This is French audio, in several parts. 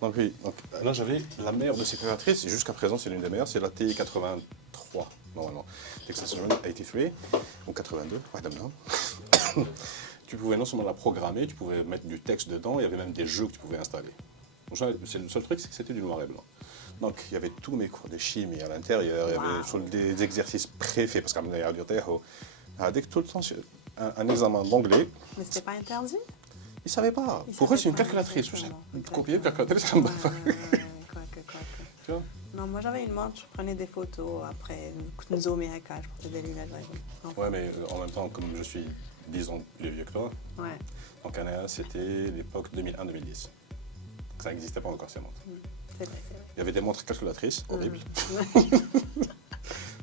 Donc oui, donc, là j'avais la meilleure de ces calculatrices, et jusqu'à présent c'est l'une des meilleures, c'est la TI-83, normalement. Texas Instruments 83, ou 82, ouais, non. Tu pouvais non seulement la programmer, tu pouvais mettre du texte dedans, il y avait même des jeux que tu pouvais installer. Donc, c'est le seul truc, c'est que c'était du noir et blanc. Donc il y avait tous mes cours de chimie à l'intérieur, il y avait des exercices préfaits, parce qu'à dès que tout le temps, un examen d'anglais. Mais c'était pas interdit? Ils ne savaient pas. Pour eux, c'est une calculatrice. Copier une calculatrice, ça me va pas. Tu vois? Non, moi j'avais une montre, je prenais des photos, après une zoom et un cas, je portais des lunettes. Ouais, mais en même temps, comme je suis 10 ans plus vieux que toi, ouais. Donc c'était l'époque 2001-2010. Ça n'existait pas encore ces montres. C'est vrai, c'est vrai. Il y avait des montres calculatrices, horribles.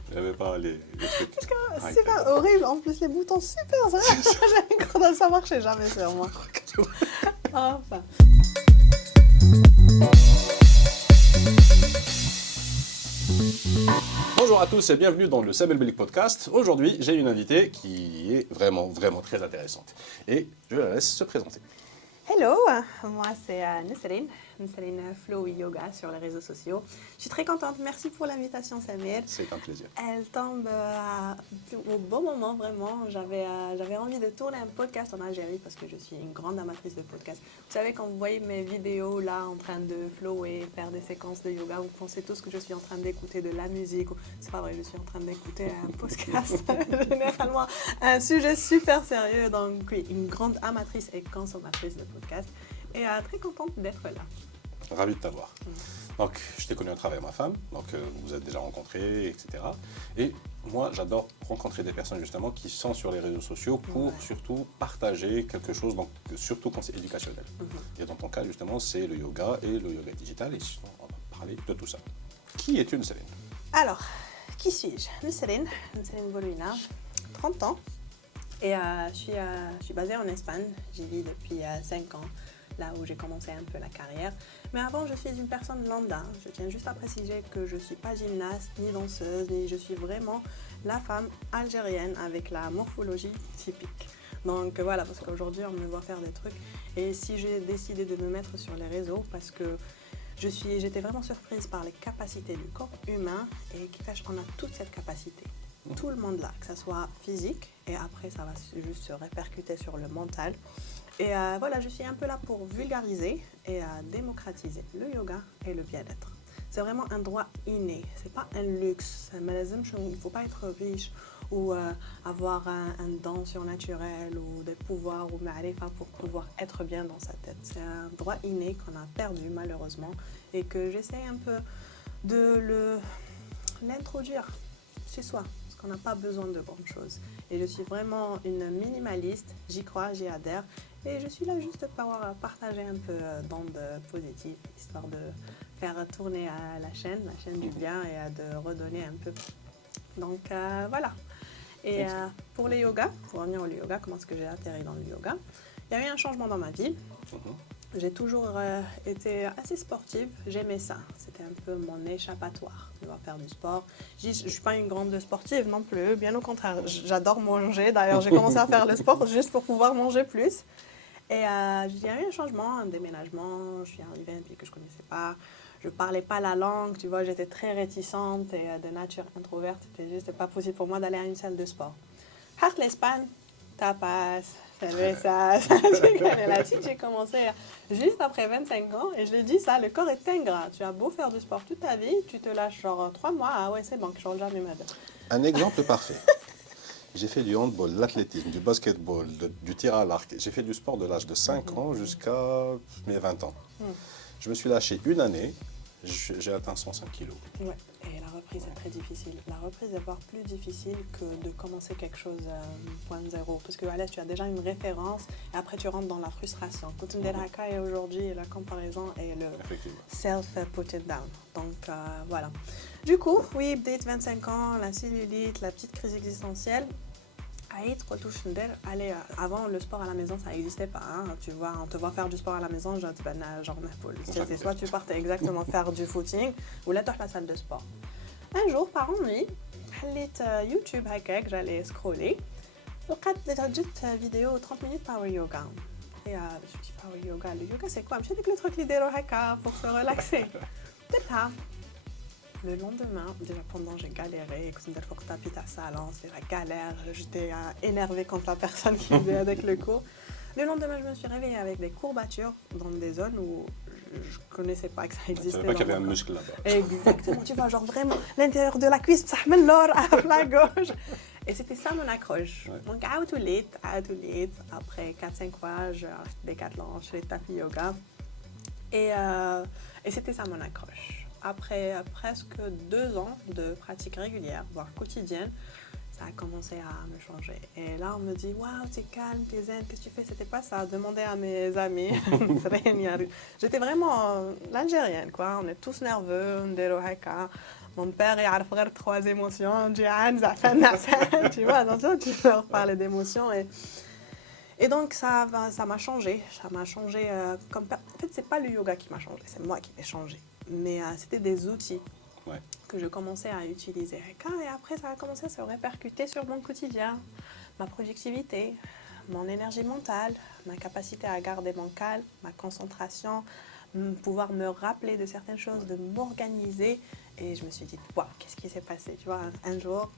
Il n'y avait pas les trucs. C'est super horrible, en plus les boutons super j'avais ça marchait jamais sur moi. Enfin. Bonjour à tous et bienvenue dans le Sabel Bellic Podcast. Aujourd'hui, j'ai une invitée qui est vraiment très intéressante. Et je la laisse se présenter. Hello, moi c'est Nesrine Flow Yoga sur les réseaux sociaux. Je suis très contente, merci pour l'invitation Samir. C'est un plaisir. Elle tombe au bon moment vraiment. J'avais envie de tourner un podcast en Algérie parce que je suis une grande amatrice de podcasts. Vous savez, quand vous voyez mes vidéos là en train de flow et faire des séquences de yoga, vous pensez tous que je suis en train d'écouter de la musique. C'est pas vrai, je suis en train d'écouter un podcast, généralement un sujet super sérieux. Donc oui, une grande amatrice et consommatrice de podcasts et très contente d'être là. Ravi de t'avoir. Donc, je t'ai connu à travers ma femme, donc vous êtes déjà rencontrés, etc. Et moi, j'adore rencontrer des personnes justement qui sont sur les réseaux sociaux pour surtout partager quelque chose, donc surtout quand c'est éducationnel. Et dans ton cas, justement, c'est le yoga et le yoga digital, et on va parler de tout ça. Qui es-tu, Nesrine? Alors, qui suis-je? Nesrine Voluina, 30 ans, et je suis basée en Espagne. J'y vis depuis 5 ans. Là où j'ai commencé un peu la carrière. Mais avant, je suis une personne lambda. Je tiens juste à préciser que je ne suis pas gymnaste, ni danseuse, ni je suis vraiment la femme algérienne avec la morphologie typique. Donc voilà, parce qu'aujourd'hui, on me voit faire des trucs. Et si j'ai décidé de me mettre sur les réseaux, parce que j'étais vraiment surprise par les capacités du corps humain et qui cache qu'on a toute cette capacité. Tout le monde là, que ce soit physique, et après, ça va juste se répercuter sur le mental. Et voilà, je suis un peu là pour vulgariser et démocratiser le yoga et le bien-être. C'est vraiment un droit inné, c'est pas un luxe. Il ne faut pas être riche ou avoir un don surnaturel ou des pouvoirs ou ma'rifa pour pouvoir être bien dans sa tête. C'est un droit inné qu'on a perdu malheureusement et que j'essaie un peu de l'introduire chez soi. Qu'on n'a pas besoin de grand chose. Et je suis vraiment une minimaliste, j'y crois, j'y adhère. Et je suis là juste pour partager un peu d'ondes positives, histoire de faire tourner la chaîne du bien et de redonner un peu. Donc voilà. Et pour les yogas, pour revenir au yoga, comment est-ce que j'ai atterri dans le yoga? Il y a eu un changement dans ma vie. J'ai toujours été assez sportive, j'aimais ça. C'était un peu mon échappatoire, de faire du sport. Je ne suis pas une grande sportive non plus, bien au contraire. J'adore manger, d'ailleurs j'ai commencé à faire le sport juste pour pouvoir manger plus. Et il y a eu un changement, un déménagement, je suis arrivée à un pays que je ne connaissais pas. Je ne parlais pas la langue, tu vois, j'étais très réticente et de nature introverte. C'était juste pas possible pour moi d'aller à une salle de sport. Part l'Espagne, tapas, cerveza, là-dessus, j'ai commencé juste après 25 ans et je l'ai dit ça, le corps est ingrat. Tu as beau faire du sport toute ta vie, tu te lâches genre 3 mois, ah ouais c'est bon, je change jamais ma vie. Un exemple parfait. J'ai fait du handball, de l'athlétisme, du basketball, du tir à l'arc. J'ai fait du sport de l'âge de 5 ans jusqu'à mes 20 ans. Je me suis lâché une année, j'ai atteint 105 kilos. Ouais, et la reprise est très difficile. La reprise est voire plus difficile que de commencer quelque chose à 0. Parce que à l'aise, tu as déjà une référence et après tu rentres dans la frustration. Et aujourd'hui, la comparaison et le self-put it down. Donc voilà. Du coup, oui, date 25 ans, la cellulite, la petite crise existentielle. Allez, avant le sport à la maison ça n'existait pas, hein. Tu vois, on te voit faire du sport à la maison, genre c'est soit tu partais exactement faire du footing ou là tu as la salle de sport. Un jour par ennui, YouTube j'allais scroller, وقعت جت vidéo 30 minutes power yoga. après, je dis pas au yoga. Le yoga, c'est quoi? Je dis que le truc, l'idée pour se relaxer. Peut-être pas. Le lendemain, déjà pendant, j'ai galéré. Quand tu tapis ta salon, c'était la galère. J'étais énervée contre la personne qui faisait avec le cours. Le lendemain, je me suis réveillée avec des courbatures dans des zones où je ne connaissais pas que ça existait. Je ne savais pas qu'il y avait un muscle là-bas. Exactement, tu vois, genre vraiment l'intérieur de la cuisse, ça met l'or à la gauche. Et c'était ça mon accroche. Ouais. Donc, out to late. Après 4-5 fois, je Décathlon, je fais tapis yoga. Et c'était ça mon accroche. Après presque 2 ans de pratique régulière, voire quotidienne, ça a commencé à me changer. Et là, on me dit, waouh, t'es calme, t'es zen, qu'est-ce que tu fais? C'était pas ça. Demandez à mes amis. J'étais vraiment l'Algérienne, quoi. On est tous nerveux, on est mon père, il a 3 émotions. Tu vois, donc tu leur parles d'émotions. Et donc, ça m'a changé. Ça m'a changé. En fait, c'est pas le yoga qui m'a changé, c'est moi qui l'ai changé. Mais c'était des outils. Ouais. Que je commençais à utiliser. Et après, ça a commencé à se répercuter sur mon quotidien, ma productivité, mon énergie mentale, ma capacité à garder mon calme, ma concentration, pouvoir me rappeler de certaines choses, de m'organiser. Et je me suis dit, waouh, qu'est-ce qui s'est passé? Tu vois, un jour,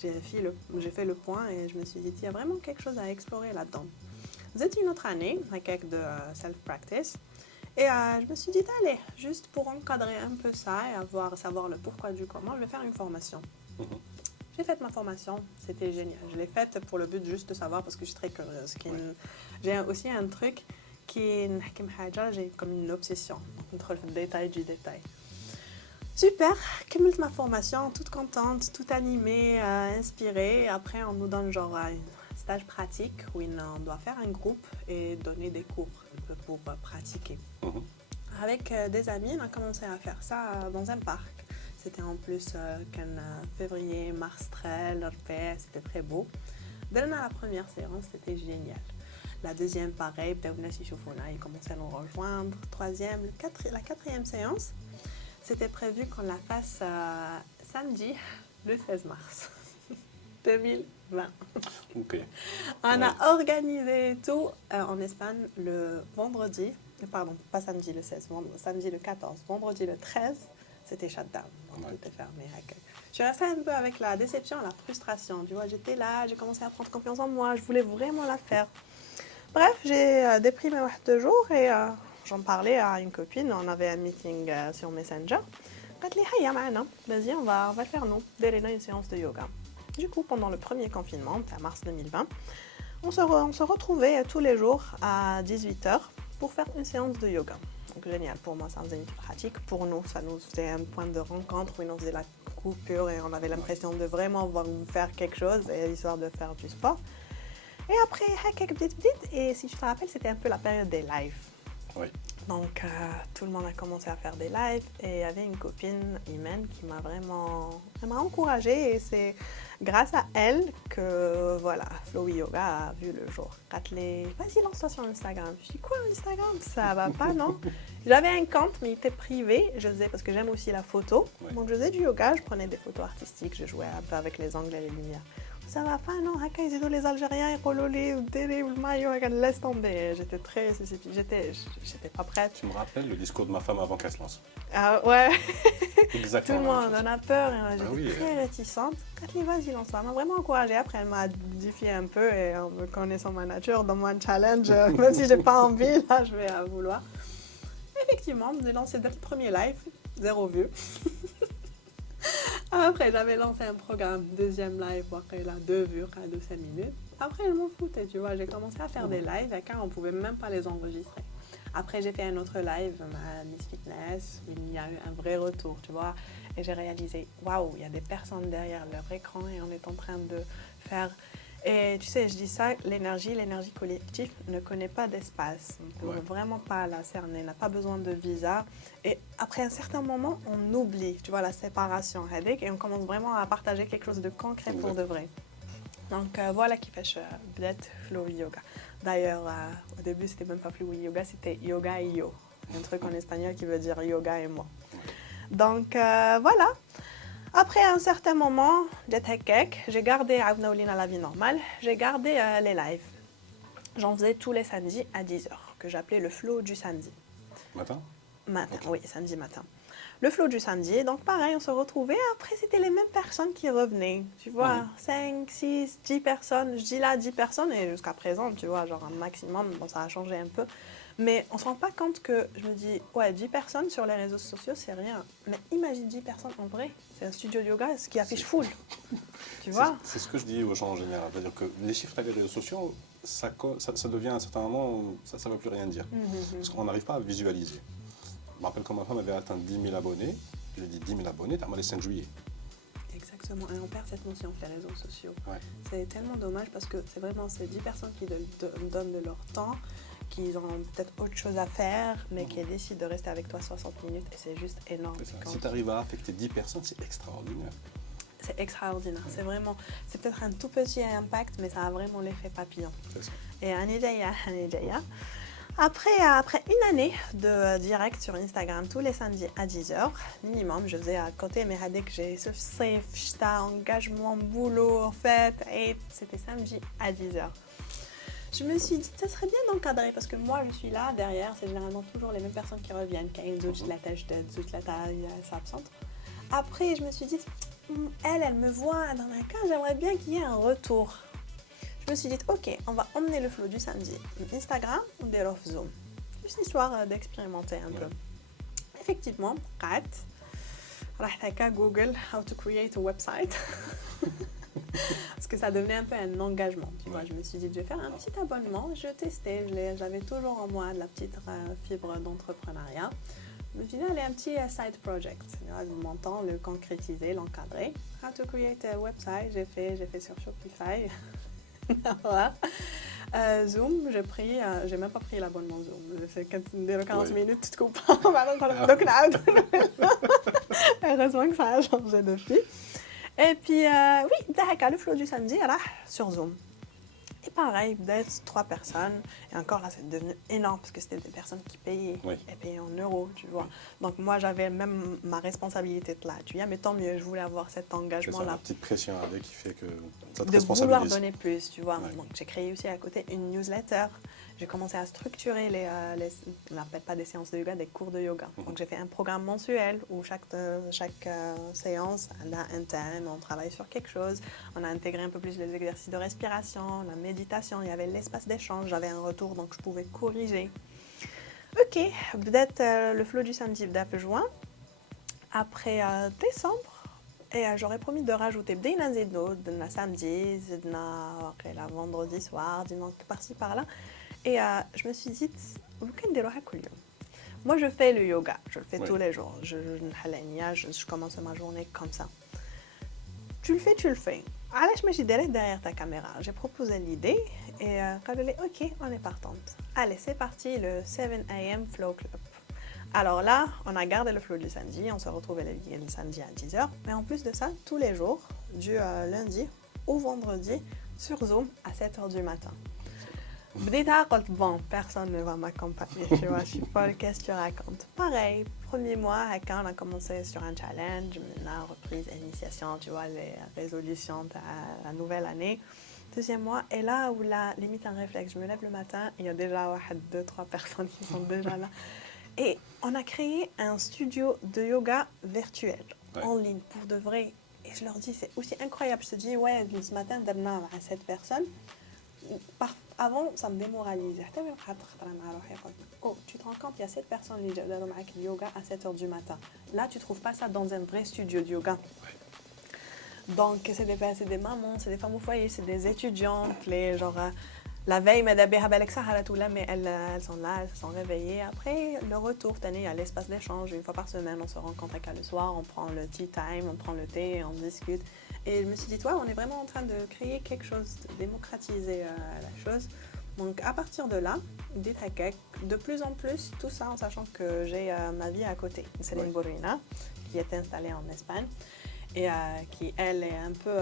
j'ai fait le point et je me suis dit, il y a vraiment quelque chose à explorer là-dedans. C'était une autre année, avec de self-practice. Et je me suis dit, allez, juste pour encadrer un peu ça et savoir le pourquoi du comment, je vais faire une formation. J'ai fait ma formation, c'était génial. Je l'ai faite pour le but juste de savoir parce que je suis très curieuse. J'ai aussi un truc j'ai comme une obsession entre le détail du détail. Super, cumule ma formation, toute contente, toute animée, inspirée. Après, on nous donne genre un stage pratique où on doit faire un groupe et donner des cours pour pratiquer. Avec des amis, on a commencé à faire ça dans un parc. C'était en plus qu'en février, mars très, c'était très beau. Dès la première séance, c'était génial. La deuxième, pareil, ils commençaient à nous rejoindre. La quatrième séance, c'était prévu qu'on la fasse samedi, le 16 mars 2020. Okay. On a organisé tout en Espagne le vendredi. Pardon, pas samedi le 16, samedi le 14. Vendredi le 13, c'était shutdown. Donc tout est fermé. Je suis restée un peu avec la déception, la frustration. Tu vois, j'étais là, j'ai commencé à prendre confiance en moi, je voulais vraiment la faire. Bref, j'ai déprimé 2 jours et j'en parlais à une copine. On avait un meeting sur Messenger. Elle m'a dit, vas-y, on va faire nous, une séance de yoga. Du coup, pendant le premier confinement, en mars 2020, on se retrouvait tous les jours à 18h pour faire une séance de yoga. Donc génial, pour moi, ça faisait une pratique. Pour nous, ça nous faisait un point de rencontre où on faisait la coupure et on avait l'impression de vraiment faire quelque chose, histoire de faire du sport. Et après, quelques petites, et si je te rappelle, c'était un peu la période des lives. Oui. Donc, tout le monde a commencé à faire des lives et il y avait une copine, Imen, qui m'a vraiment encouragée et c'est grâce à elle que, voilà, Flowy Yoga a vu le jour. Vas-y, lance-toi sur Instagram. Je dis, quoi, Instagram? Ça va pas, non? J'avais un compte, mais il était privé. Je faisais, parce que j'aime aussi la photo. Oui. Donc, je faisais du yoga, je prenais des photos artistiques, je jouais un peu avec les angles et les lumières. Ça va pas, non? Les Algériens, ils rololaient, ou le maillot, laisse tomber. J'étais pas prête. Tu me rappelles le discours de ma femme avant qu'elle se lance. Ah ouais. Exactement. Tout le monde en a peur et j'étais très réticente. Kathleen, vas-y, lance-toi. Elle m'a vraiment encouragée. Après, elle m'a défié un peu et en me connaissant ma nature, dans mon challenge, même si j'ai pas envie, là, je vais vouloir. Effectivement, j'ai lancé dès le premier live, 0 vue. Après, j'avais lancé un programme, deuxième live, après là, 2 vues, de 5 minutes. Après, je m'en foutais, tu vois. J'ai commencé à faire des lives et quand on ne pouvait même pas les enregistrer. Après, j'ai fait un autre live, ma Miss Fitness, où il y a eu un vrai retour, tu vois. Et j'ai réalisé, waouh, il y a des personnes derrière leur écran et on est en train de faire... Et tu sais, je dis ça, l'énergie collective ne connaît pas d'espace. On ne peut vraiment pas la cerner, n'a pas besoin de visa. Et après un certain moment, on oublie, tu vois, la séparation. Et on commence vraiment à partager quelque chose de concret pour de vrai. Donc voilà qui fait peut-être Flowy Yoga. D'ailleurs, au début, c'était même pas Flowy Yoga, c'était Yoga et Yo. Un truc en espagnol qui veut dire yoga et moi. Donc voilà. Après un certain moment, j'ai gardé la vie normale, j'ai gardé les lives. j'en faisais tous les samedis à 10h, que j'appelais le flow du samedi. Matin? Matin, Ok. oui, samedi matin. Le flow du samedi, donc pareil, on se retrouvait. Après, c'était les mêmes personnes qui revenaient. Tu vois, 5, 6, 10 personnes. Je dis là 10 personnes et jusqu'à présent, tu vois, genre un maximum, bon, ça a changé un peu. Mais on ne se rend pas compte que je me dis, ouais, 10 personnes sur les réseaux sociaux, c'est rien. Mais imagine 10 personnes en vrai. C'est un studio de yoga, ce qui affiche full. Tu vois? C'est ce que je dis aux gens en général. C'est-à-dire que les chiffres des réseaux sociaux, ça devient à un certain moment, ça ne veut plus rien dire. Parce qu'on n'arrive pas à visualiser. Je me rappelle quand ma femme avait atteint 10 000 abonnés. Je lui ai dit 10 000 abonnés, t'as mal le 5 juillet. Exactement, et on perd cette notion avec les réseaux sociaux. Ouais. C'est tellement dommage parce que c'est vraiment ces 10 personnes qui donnent de leur temps, qui ont peut-être autre chose à faire, mais qui décident de rester avec toi 60 minutes et c'est juste énorme. Si tu arrives à affecter 10 personnes, c'est extraordinaire. C'est extraordinaire, c'est vraiment, c'est peut-être un tout petit impact, mais ça a vraiment l'effet papillon. C'est ça. Et Anidaya. Après une année de direct sur Instagram tous les samedis à 10h, minimum, je faisais à côté, mais dès que j'ai ce safe, j'étais engagement, boulot, en fait, et c'était samedi à 10h. Je me suis dit, ça serait bien d'encadrer, parce que moi, je suis là, derrière, c'est généralement toujours les mêmes personnes qui reviennent, qui ont une zouch, la tâche de zouch, la taille, s'absente. Après, je me suis dit, elle me voit dans un cas, j'aimerais bien qu'il y ait un retour. Je me suis dit, ok, on va emmener le flow du samedi. Instagram ou des off Zoom. Juste histoire d'expérimenter un peu. Effectivement, qu'à Google how to create a website. Parce que ça devenait un peu un engagement. Tu vois, je me suis dit, je vais faire un petit abonnement. Je testais, j'avais toujours en moi de la petite fibre d'entrepreneuriat. Je me suis dit, allez, un petit side project. Je m'entends le concrétiser, l'encadrer. How to create a website, j'ai fait sur Shopify. Voilà. Zoom, j'ai même pas pris l'abonnement Zoom. J'ai fait 40 minutes, tu te coupes. Heureusement que ça a changé depuis. Et puis, oui, le flow du samedi, là, sur Zoom. Et pareil, d'être 3 personnes. Et encore là, c'est devenu énorme parce que c'était des personnes qui payaient. Oui. Et payaient en euros, tu vois. Donc moi, j'avais même ma responsabilité de là. Tu vois, mais tant mieux, je voulais avoir cet C'est ça, engagement-là. la petite pression avec qui fait que ça te De vouloir responsabilise. donner plus, tu vois. Ouais. Donc j'ai créé aussi à côté une newsletter. J'ai commencé à structurer on n'appelle pas des séances de yoga, des cours de yoga. Donc j'ai fait un programme mensuel où chaque séance a un thème, on travaille sur quelque chose. On a intégré un peu plus les exercices de respiration, la méditation, il y avait l'espace d'échange, j'avais un retour donc je pouvais corriger. Ok, peut-être le flow du samedi, peut-être juin. Après décembre, et j'aurais promis de rajouter des nazidno, de la samedi, de la vendredi soir, dimanche par-ci par-là. Et je me suis dit, moi je fais le yoga, je le fais tous les jours. Je commence ma journée comme ça. Tu le fais. Alors je me suis dit derrière ta caméra. J'ai proposé l'idée et ok, on est partante. Allez, c'est parti, le 7 a.m. Flow Club. Alors là, on a gardé le flow du samedi, on se retrouvait le samedi à 10h. Mais en plus de ça, tous les jours, du lundi au vendredi, sur Zoom à 7h du matin. Bon, personne ne va m'accompagner, tu vois, je suis folle, qu'est-ce que tu racontes? Pareil, premier mois, quand on a commencé sur un challenge, maintenant reprise, initiation, tu vois, les résolutions de la nouvelle année. Deuxième mois, et là où la limite un réflexe, je me lève le matin, il y a déjà 2, 3 personnes qui sont déjà là. Et on a créé un studio de yoga virtuel, en ligne, pour de vrai. Et je leur dis, c'est aussi incroyable. Je te dis, ouais, ce matin, d'abord à 7 personnes. Avant, ça me démoralisait. Oh, tu te rends compte, il y a 7 personnes qui font le yoga à 7h du matin. Là, tu ne trouves pas ça dans un vrai studio de yoga. Donc, c'est des mamans, c'est des femmes au foyer, c'est des étudiantes, la veille, mais elles sont là, elles se sont réveillées. Après, le retour, il y a l'espace d'échange. Une fois par semaine, on se rencontre le soir, on prend le tea time, on prend le thé, on discute. Et je me suis dit, on est vraiment en train de créer quelque chose, de démocratiser la chose. Donc, à partir de là, de plus en plus, tout ça en sachant que j'ai ma vie à côté. Céline Boruina, qui est installée en Espagne et qui, elle, est un peu...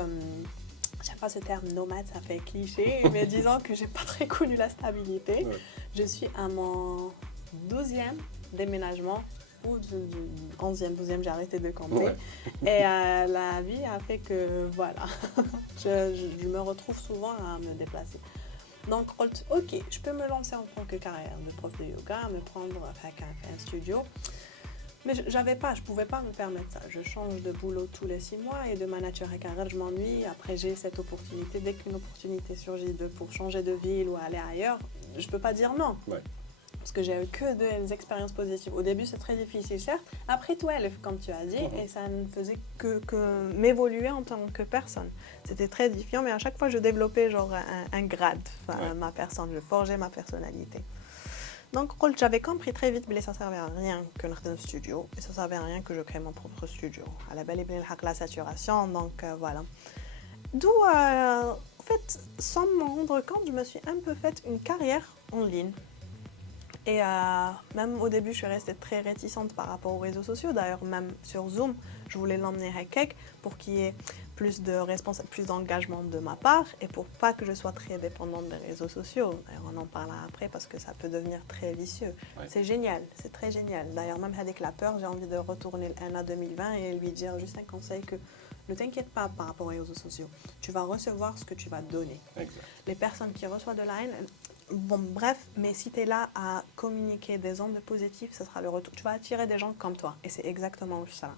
j'aime pas ce terme nomade, ça fait cliché, mais disons que j'ai pas très connu la stabilité. Ouais. Je suis à mon 12e déménagement, ou du 11e, 12e, j'ai arrêté de compter. Ouais. Et la vie a fait que, voilà, je me retrouve souvent à me déplacer. Donc, ok, je peux me lancer en tant que carrière de prof de yoga, me prendre un studio. Mais je pouvais pas me permettre ça. Je change de boulot tous les 6 mois et de manager à carrière, je m'ennuie. Après, j'ai cette opportunité. Dès qu'une opportunité surgit pour changer de ville ou aller ailleurs, je peux pas dire non. Ouais. Parce que j'ai eu que des expériences positives. Au début, c'est très difficile, certes. Après, 12, comme tu as dit, et ça ne faisait que m'évoluer en tant que personne. C'était très différent, mais à chaque fois, je développais genre un grade, ma personne. Je forgeais ma personnalité. Donc, j'avais compris très vite que ça ne servait à rien que je un studio et ça ne servait à rien que je crée mon propre studio. À la belle et bien la saturation, donc voilà. D'où, en fait, sans m'en rendre compte, je me suis un peu fait une carrière en ligne. Et même au début, je suis restée très réticente par rapport aux réseaux sociaux. D'ailleurs, même sur Zoom, je voulais l'emmener à Kek pour qu'il y ait plus d'engagement de ma part et pour pas que je sois très dépendante des réseaux sociaux. D'ailleurs, on en parlera après parce que ça peut devenir très vicieux. Ouais. C'est génial, c'est très génial. D'ailleurs, même avec la peur, j'ai envie de retourner l'année 2020 et lui dire juste un conseil que ne t'inquiète pas par rapport aux réseaux sociaux. Tu vas recevoir ce que tu vas donner. Exact. Les personnes qui reçoivent de la haine, bon, bref, mais si tu es là à communiquer des ondes positives, ce sera le retour. Tu vas attirer des gens comme toi. Et c'est exactement ça.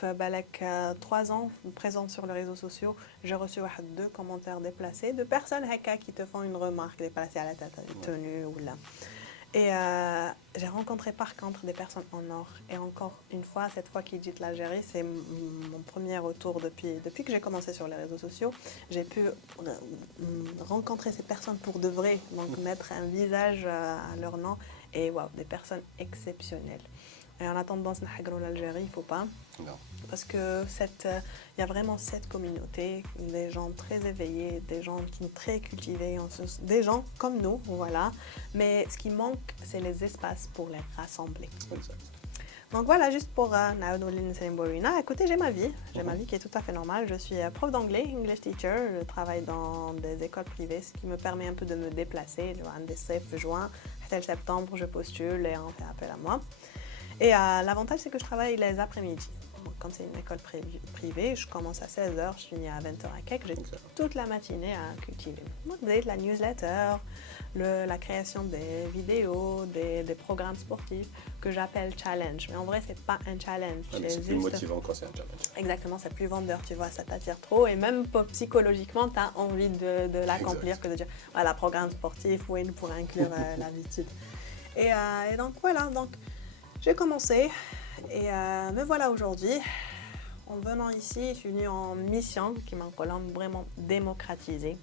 Avec 3 ans présente sur les réseaux sociaux, j'ai reçu 2 commentaires déplacés de personnes qui te font une remarque déplacée à la tenue ou là. Et j'ai rencontré par contre des personnes en or. Et encore une fois, cette fois qu'il dit l'Algérie, c'est mon premier retour depuis que j'ai commencé sur les réseaux sociaux. J'ai pu rencontrer ces personnes pour de vrai, donc mettre un visage à leur nom. Et waouh, des personnes exceptionnelles. Et en attendant, l'Algérie, il ne faut pas. Non. Parce que il y a vraiment cette communauté, des gens très éveillés, des gens qui sont très cultivés, des gens comme nous, voilà. Mais ce qui manque, c'est les espaces pour les rassembler. Exact. Donc voilà, juste pour écoutez, j'ai ma vie qui est tout à fait normale. Je suis prof d'anglais, English teacher. Je travaille dans des écoles privées, ce qui me permet un peu de me déplacer. En juin, septembre, je postule et on fait appel à moi. Et l'avantage, c'est que je travaille les après-midi. Donc, quand c'est une école privée, je commence à 16h, je finis à 20h à Kek. J'ai toute la matinée à cultiver. Donc, vous avez la newsletter, la création des vidéos, des programmes sportifs que j'appelle challenge. Mais en vrai, c'est pas un challenge. Ah, c'est plus motivant quand c'est un challenge. Exactement, c'est plus vendeur, tu vois, ça t'attire trop. Et même psychologiquement, tu as envie de l'accomplir que de dire, voilà, programme sportif, oui, pour inclure l'habitude. Et donc, voilà. Donc, j'ai commencé et me voilà aujourd'hui. En venant ici, je suis venue en mission qui m'a vraiment démocratisé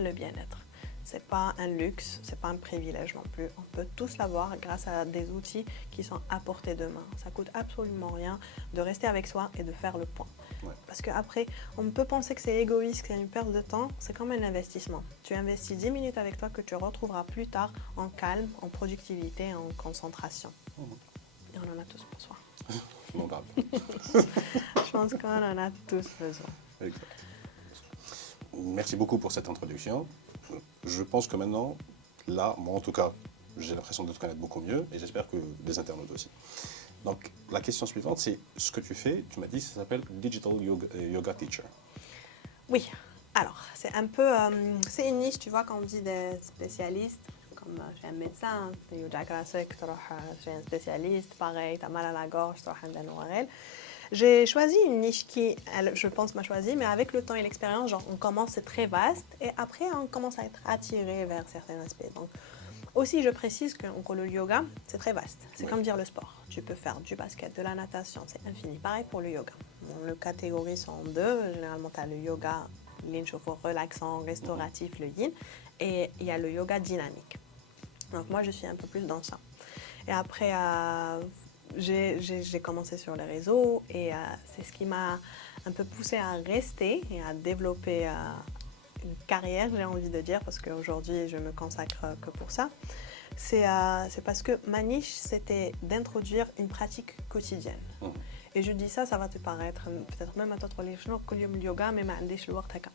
le bien-être. C'est pas un luxe, c'est pas un privilège non plus. On peut tous l'avoir grâce à des outils qui sont à portée de main. Ça coûte absolument rien de rester avec soi et de faire le point. Ouais. Parce qu'après, on peut penser que c'est égoïste, que c'est une perte de temps. C'est comme un investissement. Tu investis 10 minutes avec toi que tu retrouveras plus tard en calme, en productivité, en concentration. Et on en a tous besoin. On parle. Je pense qu'on en a tous besoin. Exact. Merci beaucoup pour cette introduction. Je pense que maintenant, là, moi en tout cas, j'ai l'impression de te connaître beaucoup mieux et j'espère que les internautes aussi. Donc, la question suivante, c'est ce que tu fais, tu m'as dit, ça s'appelle Digital Yoga Teacher. Oui, alors, c'est un peu, c'est une niche, tu vois, quand on dit des spécialistes, comme chez un médecin, tu es chez un spécialiste, pareil, tu as mal à la gorge, tu as un ORL. J'ai choisi une niche qui, je pense, m'a choisi, mais avec le temps et l'expérience, genre, on commence, c'est très vaste, et après, on commence à être attiré vers certains aspects. Donc, aussi, je précise que le yoga, c'est très vaste. C'est comme dire le sport. Tu peux faire du basket, de la natation, c'est infini. Pareil pour le yoga. On le catégorise en 2. Généralement, tu as le yoga, l'inchauffe relaxant, restauratif, le yin, et il y a le yoga dynamique. Donc, moi, je suis un peu plus dans ça. Et après, j'ai commencé sur les réseaux et c'est ce qui m'a un peu poussée à rester et à développer une carrière, j'ai envie de dire, parce qu'aujourd'hui, je me consacre que pour ça. C'est parce que ma niche, c'était d'introduire une pratique quotidienne. Et je dis ça va te paraître, peut-être même à toi, le yoga, mais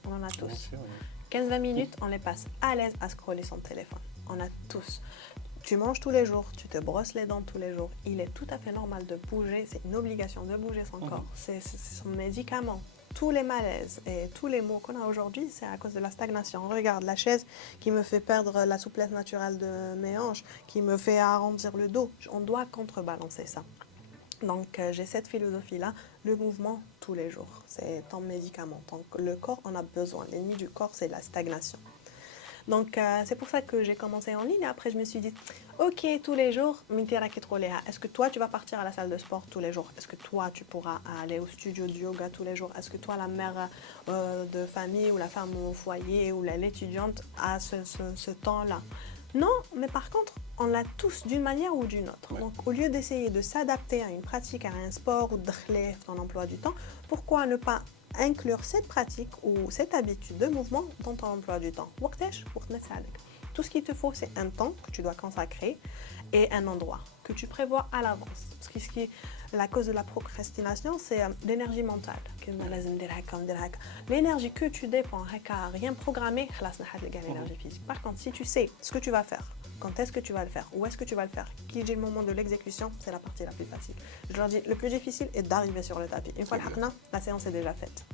on en a tous. 15-20 minutes, on les passe à l'aise à scroller son téléphone. On a tous. Tu manges tous les jours, tu te brosses les dents tous les jours. Il est tout à fait normal de bouger, c'est une obligation de bouger son corps. C'est son médicament. tous les malaises et tous les maux qu'on a aujourd'hui, c'est à cause de la stagnation. Regarde, la chaise qui me fait perdre la souplesse naturelle de mes hanches, qui me fait arrondir le dos. On doit contrebalancer ça. Donc, j'ai cette philosophie-là, le mouvement tous les jours. C'est un médicament. Donc, le corps en a besoin. L'ennemi du corps, c'est la stagnation. Donc, c'est pour ça que j'ai commencé en ligne. Après, je me suis dit, ok, tous les jours, est-ce que toi, tu vas partir à la salle de sport tous les jours? Est-ce que toi, tu pourras aller au studio du yoga tous les jours? Est-ce que toi, la mère de famille ou la femme au foyer ou l'étudiante a ce temps-là? Non, mais par contre, on l'a tous d'une manière ou d'une autre. Ouais. Donc, au lieu d'essayer de s'adapter à une pratique, à un sport ou de ton emploi du temps, pourquoi ne pas inclure cette pratique ou cette habitude de mouvement dans ton emploi du temps? Tout ce qu'il te faut, c'est un temps que tu dois consacrer et un endroit que tu prévois à l'avance. Parce que la cause de la procrastination, c'est l'énergie mentale. L'énergie que tu dépenses, rien programmé, l'énergie physique. Par contre, si tu sais ce que tu vas faire, quand est-ce que tu vas le faire, où est-ce que tu vas le faire, qui est le moment de l'exécution, c'est la partie la plus facile. Je leur dis, le plus difficile est d'arriver sur le tapis. Une fois la séance est déjà faite.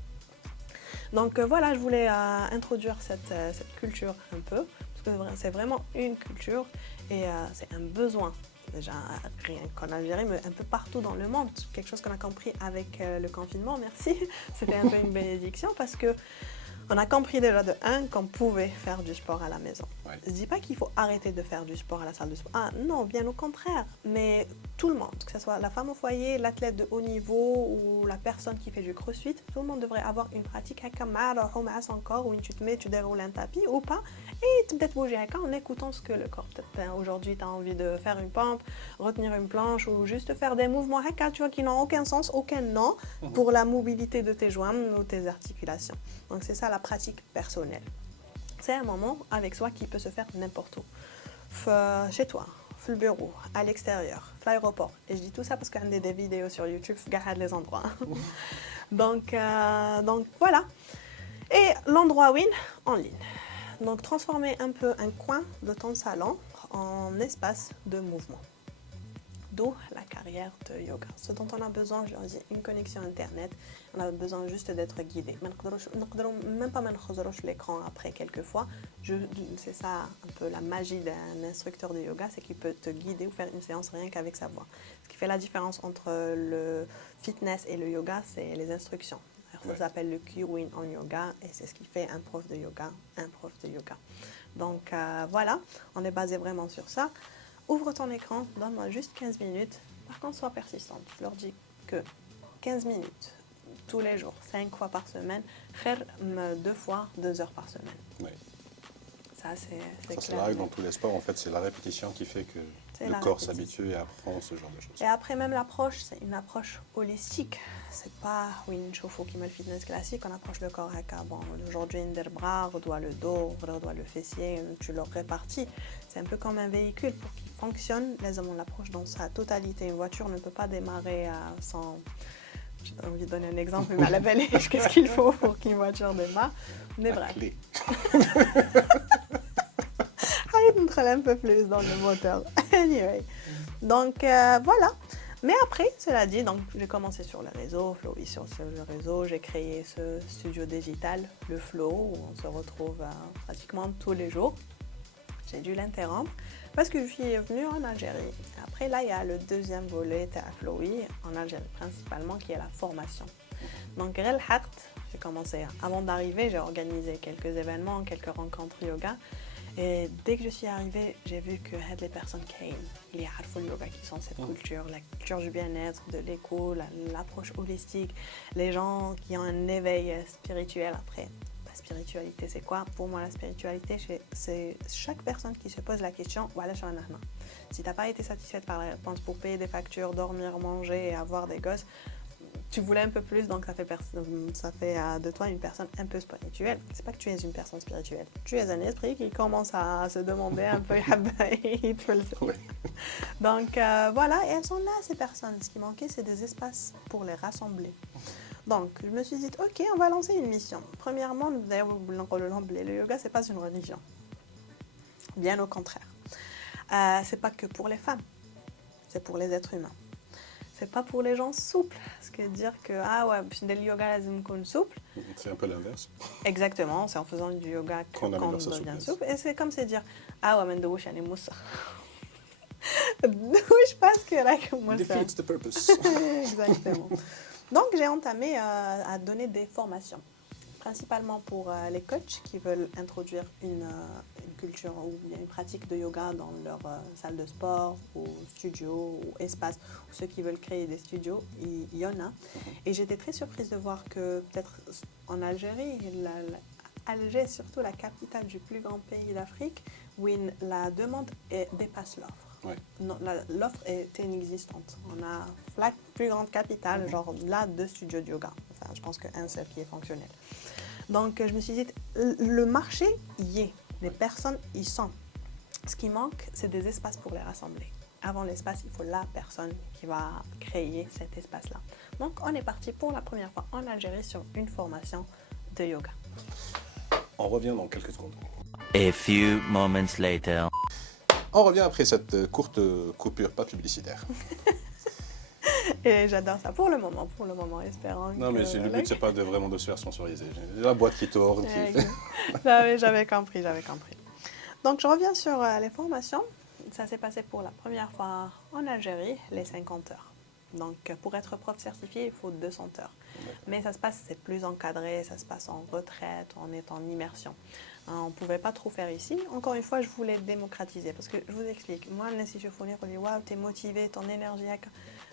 Donc voilà, je voulais introduire cette culture un peu, parce que c'est vraiment une culture et c'est un besoin. Déjà, rien qu'en Algérie, mais un peu partout dans le monde. Quelque chose qu'on a compris avec le confinement, merci. C'était un peu une bénédiction parce que on a compris déjà de un qu'on pouvait faire du sport à la maison. Ouais. Je ne dis pas qu'il faut arrêter de faire du sport à la salle de sport. Ah non, bien au contraire. Mais tout le monde, que ce soit la femme au foyer, l'athlète de haut niveau ou la personne qui fait du crossfit, tout le monde devrait avoir une pratique encore où tu te mets, tu déroules un tapis ou pas. Et tu peux te bouger en écoutant ce que le corps. Peut-être aujourd'hui, tu as envie de faire une pompe, retenir une planche ou juste faire des mouvements tu vois, qui n'ont aucun sens, aucun nom pour la mobilité de tes joints ou tes articulations. Donc c'est ça la pratique personnelle. C'est un moment avec soi qui peut se faire n'importe où. Chez toi, le bureau, à l'extérieur, l'aéroport. Et je dis tout ça parce qu'il y a des vidéos sur YouTube, regarde les endroits. donc voilà. Et l'endroit win en ligne. Donc transformer un peu un coin de ton salon en espace de mouvement. D'où la carrière de yoga. Ce dont on a besoin, je leur dis, une connexion Internet. On a besoin juste d'être guidé. Même pas l'écran après quelques fois. C'est ça un peu la magie d'un instructeur de yoga, c'est qu'il peut te guider ou faire une séance rien qu'avec sa voix. Ce qui fait la différence entre le fitness et le yoga, c'est les instructions. Ça s'appelle le Q-Win en yoga et c'est ce qui fait un prof de yoga. Donc voilà, on est basé vraiment sur ça. Ouvre ton écran, donne-moi juste 15 minutes. Par contre, sois persistante. Je leur dis que 15 minutes tous les jours, 5 fois par semaine, faire 2 fois 2 heures par semaine. Oui. Ça, c'est Ça arrive dans tous les sports. En fait, c'est la répétition qui fait que le corps s'habitue et apprend ce genre de choses. Et après, même l'approche, c'est une approche holistique. C'est pas une chauffe qui met le fitness classique. On approche le corps avec bon, aujourd'hui, un bras, redoit le dos, redoit le fessier, tu le répartis. C'est un peu comme un véhicule pour qu'il fonctionne. Les hommes, on l'approche dans sa totalité. Une voiture ne peut pas démarrer sans. J'ai envie de donner un exemple, mais à la belle qu'est-ce qu'il faut pour qu'une voiture démarre? Mais bref. Clé. Entre un peu plus dans le moteur. Anyway. Donc voilà. Mais après, cela dit, donc j'ai commencé sur le réseau, Flowy sur le réseau, j'ai créé ce studio digital, le Flow, où on se retrouve pratiquement tous les jours. J'ai dû l'interrompre parce que je suis venue en Algérie. Après, là, il y a le deuxième volet à Flowy, en Algérie principalement, qui est la formation. Donc, j'ai commencé, avant d'arriver, j'ai organisé quelques événements, quelques rencontres yoga. Et dès que je suis arrivée, j'ai vu que les personnes qui ont le yoga, qui sont cette culture, la culture du bien-être, de l'écho, l'approche holistique, les gens qui ont un éveil spirituel après. La spiritualité, c'est quoi? Pour moi, la spiritualité, c'est chaque personne qui se pose la question, voilà, si tu n'as pas été satisfaite par la réponse pour payer des factures, dormir, manger et avoir des gosses, tu voulais un peu plus, donc ça fait de toi une personne un peu spirituelle. C'est pas que tu es une personne spirituelle. Tu es un esprit qui commence à se demander un peu. Ouais. Donc voilà, et elles sont là, ces personnes. Ce qui manquait, c'est des espaces pour les rassembler. Donc je me suis dit, ok, on va lancer une mission. Premièrement, le yoga, c'est pas une religion. Bien au contraire. C'est pas que pour les femmes, c'est pour les êtres humains. c'est pas pour les gens souples. Parce que dire que, ah ouais, le yoga, c'est souple. C'est un peu l'inverse. Exactement, c'est en faisant du yoga Qu'on qu'on améliore sa devient souplesse. souple. Et c'est comme c'est dire, ah ouais, mais de je moussa. Je pense que là, comme moi, ça. Defeats the purpose. Exactement. Donc, j'ai entamé à donner des formations, principalement pour les coachs qui veulent introduire une culture ou bien une pratique de yoga dans leur salle de sport ou studio ou espace, ou ceux qui veulent créer des studios, il y en a. Et j'étais très surprise de voir que peut-être en Algérie, Alger est surtout la capitale du plus grand pays d'Afrique, où la demande dépasse l'offre. Ouais. L'offre était inexistante. On a la plus grande capitale, genre là, 2 studios de yoga. Enfin, je pense qu'un seul qui est fonctionnel. Donc, je me suis dit, le marché y est. Les personnes y sont. Ce qui manque, c'est des espaces pour les rassembler. Avant l'espace, il faut la personne qui va créer cet espace-là. Donc, on est parti pour la première fois en Algérie sur une formation de yoga. On revient dans quelques secondes. A few moments later. On revient après cette courte coupure pas publicitaire. Et j'adore ça pour le moment, espérant Non, que... mais le but, c'est pas vraiment de se faire sponsoriser. J'ai la boîte qui tourne. J'avais compris. Donc, je reviens sur les formations. Ça s'est passé pour la première fois en Algérie, les 50 heures. Donc, pour être prof certifié, il faut 200 heures. Mais ça se passe, c'est plus encadré, ça se passe en retraite, on est en immersion. On ne pouvait pas trop faire ici. Encore une fois, je voulais démocratiser. Parce que je vous explique, moi, si je fournir, on dit waouh, t'es motivé, ton énergie.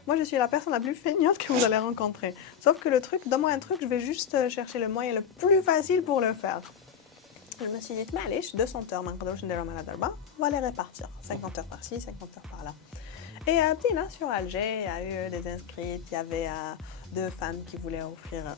Moi, je suis la personne la plus feignante que vous allez rencontrer. Sauf que le truc, donne-moi un truc, je vais juste chercher le moyen le plus facile pour le faire. Je me suis dit, mais allez, 200 heures, on va les répartir. 50 heures par-ci, 50 heures par-là. Et puis là, sur Alger, il y a eu des inscrites, il y avait 2 femmes qui voulaient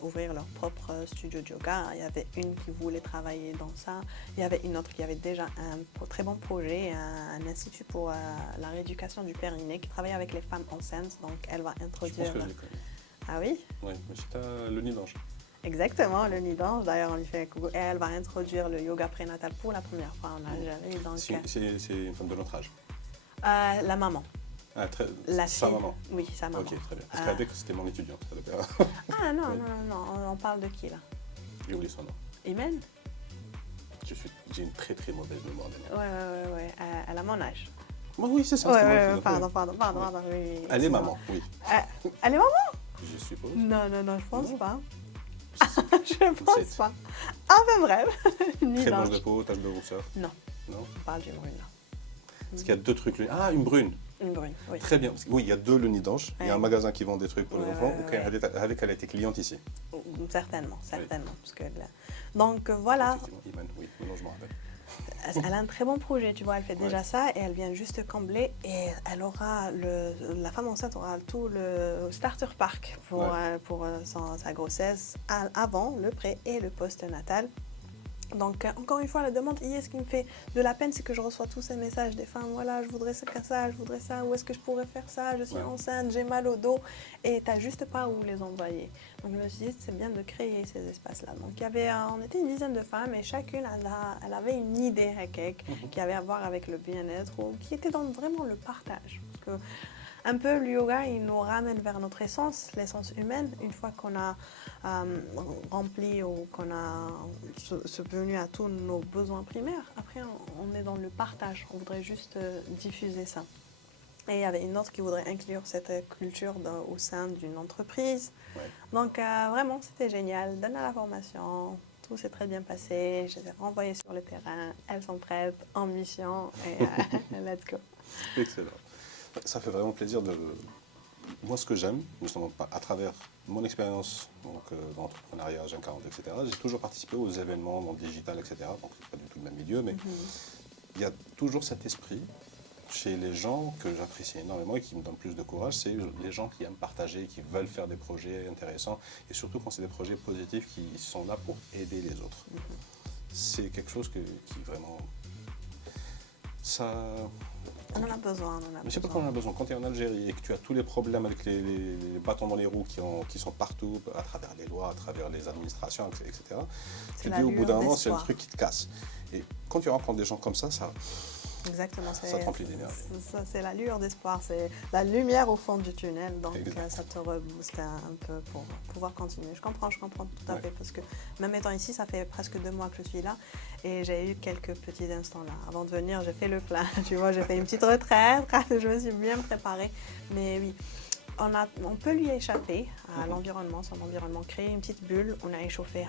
ouvrir leur propre studio de yoga. Il y avait une qui voulait travailler dans ça. Il y avait une autre qui avait déjà un très bon projet, un institut pour la rééducation du périnée, qui travaille avec les femmes enceintes. Donc, elle va introduire... Je pense que je les connais. Ah oui? Oui, mais c'est le nid d'ange. Exactement, le nid d'ange. D'ailleurs, on lui fait un coucou. Et elle va introduire le yoga prénatal pour la première fois en Algérie. Donc, C'est une femme de notre âge. la maman. Ah, Sa maman. Oui, sa maman. Ok, très bien. Parce qu'avec, c'était mon étudiante. Ah non, on parle de qui là? J'ai oublié son nom. Imen? J'ai une très très mauvaise mémoire. Ouais. Elle a mon âge. Oui, c'est ça. Pardon, oui. Elle est maman, oui. Elle est maman? Je suppose. Non, je pense pas. Je pense pas. Enfin bref. Très blanche de peau, tache de rousseur. Non. Non. On parle d'une brune là. Parce qu'il y a 2 trucs. Ah, une brune. Une brune, oui. Très bien. Oui, il y a 2 le nid d'ange. Il y a un magasin qui vend des trucs pour les enfants. Ouais. Elle a été cliente ici. Certainement. Parce que donc voilà. Iman, oui, non, je me rappelle. Elle a un très bon projet, tu vois, elle fait déjà ça et elle vient juste combler et elle aura, la femme enceinte aura tout le starter pack pour sa grossesse avant, le pré et le post-natal. Donc, encore une fois, la demande, ce qui me fait de la peine, c'est que je reçois tous ces messages des femmes. Voilà, je voudrais ça, où est-ce que je pourrais faire ça? Je suis enceinte, j'ai mal au dos. Et tu n'as juste pas où les envoyer. Donc, je me suis dit, c'est bien de créer ces espaces-là. Donc, on était une dizaine de femmes et chacune, elle avait une idée qui avait à voir avec le bien-être ou qui était dans vraiment le partage. Parce que, un peu, le yoga, il nous ramène vers notre essence, l'essence humaine. Une fois qu'on a rempli ou qu'on a subvenu à tous nos besoins primaires, après, on est dans le partage. On voudrait juste diffuser ça. Et il y avait une autre qui voudrait inclure cette culture au sein d'une entreprise. Ouais. Donc, vraiment, c'était génial. Donne à la formation. Tout s'est très bien passé. Je les ai renvoyées sur le terrain. Elles sont prêtes, en mission. Et let's go. Excellent. Ça fait vraiment plaisir de... Moi, ce que j'aime, justement, à travers mon expérience dans l'entrepreneuriat, Jeune 40, etc., j'ai toujours participé aux événements dans le digital, etc. Donc, c'est pas du tout le même milieu, mais il y a toujours cet esprit chez les gens que j'apprécie énormément et qui me donne plus de courage, c'est les gens qui aiment partager, qui veulent faire des projets intéressants, et surtout quand c'est des projets positifs qui sont là pour aider les autres. C'est quelque chose qui vraiment... Ça... On en a besoin. Mais c'est pas qu'on en a besoin. Quand tu es en Algérie et que tu as tous les problèmes avec les bâtons dans les roues qui sont partout, à travers les lois, à travers les administrations, etc., tu dis au bout d'un moment, c'est le truc qui te casse. Et quand tu rencontres des gens comme ça Exactement. Ça te remplit d'énergie. C'est la lueur d'espoir, c'est la lumière au fond du tunnel. Donc, Exact. ça te rebooste un peu pour pouvoir continuer. Je comprends tout à Ouais. fait. Parce que même étant ici, ça fait presque 2 mois que je suis là. Et j'ai eu quelques petits instants là. Avant de venir, j'ai fait le plein. Tu vois, j'ai fait une petite retraite. Je me suis bien préparée. Mais oui. On peut lui échapper à l'environnement, son environnement, créer une petite bulle, on a échauffé,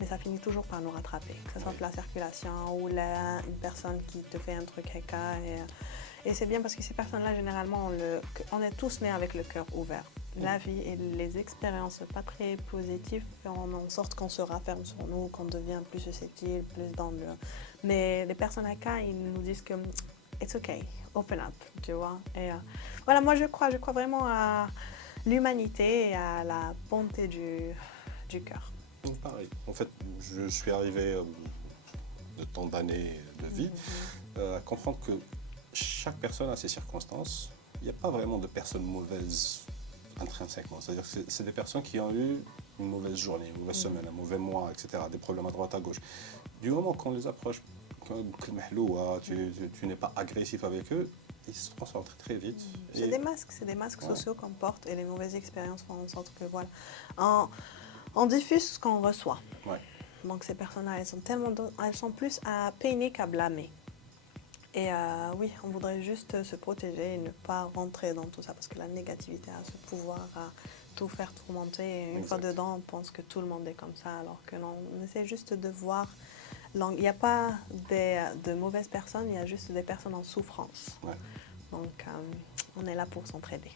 mais ça finit toujours par nous rattraper, que ce soit la circulation ou une personne qui te fait un truc et c'est bien parce que ces personnes-là, généralement, on est tous nés avec le cœur ouvert. La vie et les expériences pas très positives font en sorte qu'on se rafferme sur nous, qu'on devient plus susceptible, plus dans le... Mais les personnes à cas, ils nous disent que it's okay, open up, tu vois. Et voilà, moi je crois vraiment à l'humanité et à la bonté du cœur. Pareil. En fait, je suis arrivé de tant d'années de vie à comprendre que chaque personne a ses circonstances. Il n'y a pas vraiment de personnes mauvaises intrinsèquement. C'est-à-dire que c'est des personnes qui ont eu une mauvaise journée, une mauvaise semaine, un mauvais mois, etc. Des problèmes à droite, à gauche. Du moment qu'on les approche, tu n'es pas agressif avec eux, ils se transforment très, très vite. C'est des masques sociaux qu'on porte et les mauvaises expériences font en sorte que voilà, on diffuse ce qu'on reçoit. Ouais. Donc ces personnes-là, elles sont plus à peiner qu'à blâmer. Et oui, on voudrait juste se protéger et ne pas rentrer dans tout ça parce que la négativité a ce pouvoir à tout faire tourmenter. Et une fois dedans, on pense que tout le monde est comme ça, alors que non, on essaie juste de voir. Il n'y a pas de mauvaises personnes, il y a juste des personnes en souffrance. Ouais. Donc, on est là pour s'entraider.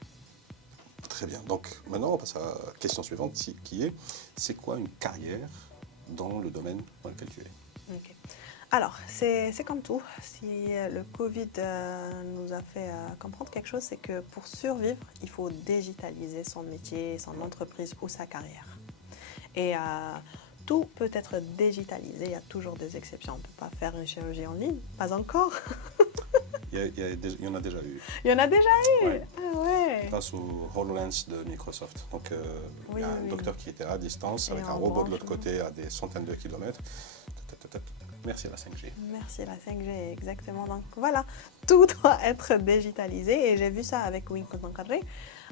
Très bien. Donc maintenant, on passe à la question suivante, qui est, c'est quoi une carrière dans le domaine dans lequel tu es? Ok. Alors, c'est comme tout. Si le Covid nous a fait comprendre quelque chose, c'est que pour survivre, il faut digitaliser son métier, son entreprise ou sa carrière. Et tout peut être digitalisé. Il y a toujours des exceptions. On ne peut pas faire une chirurgie en ligne. Pas encore. Il y en a déjà eu. Il y en a déjà eu. Ouais. Ah ouais. Grâce au HoloLens de Microsoft. Donc, il y a un docteur qui était à distance avec un robot de l'autre côté à des centaines de kilomètres. Merci à la 5G. Merci à la 5G, exactement. Donc voilà, tout doit être digitalisé et j'ai vu ça avec Wing Contemporary.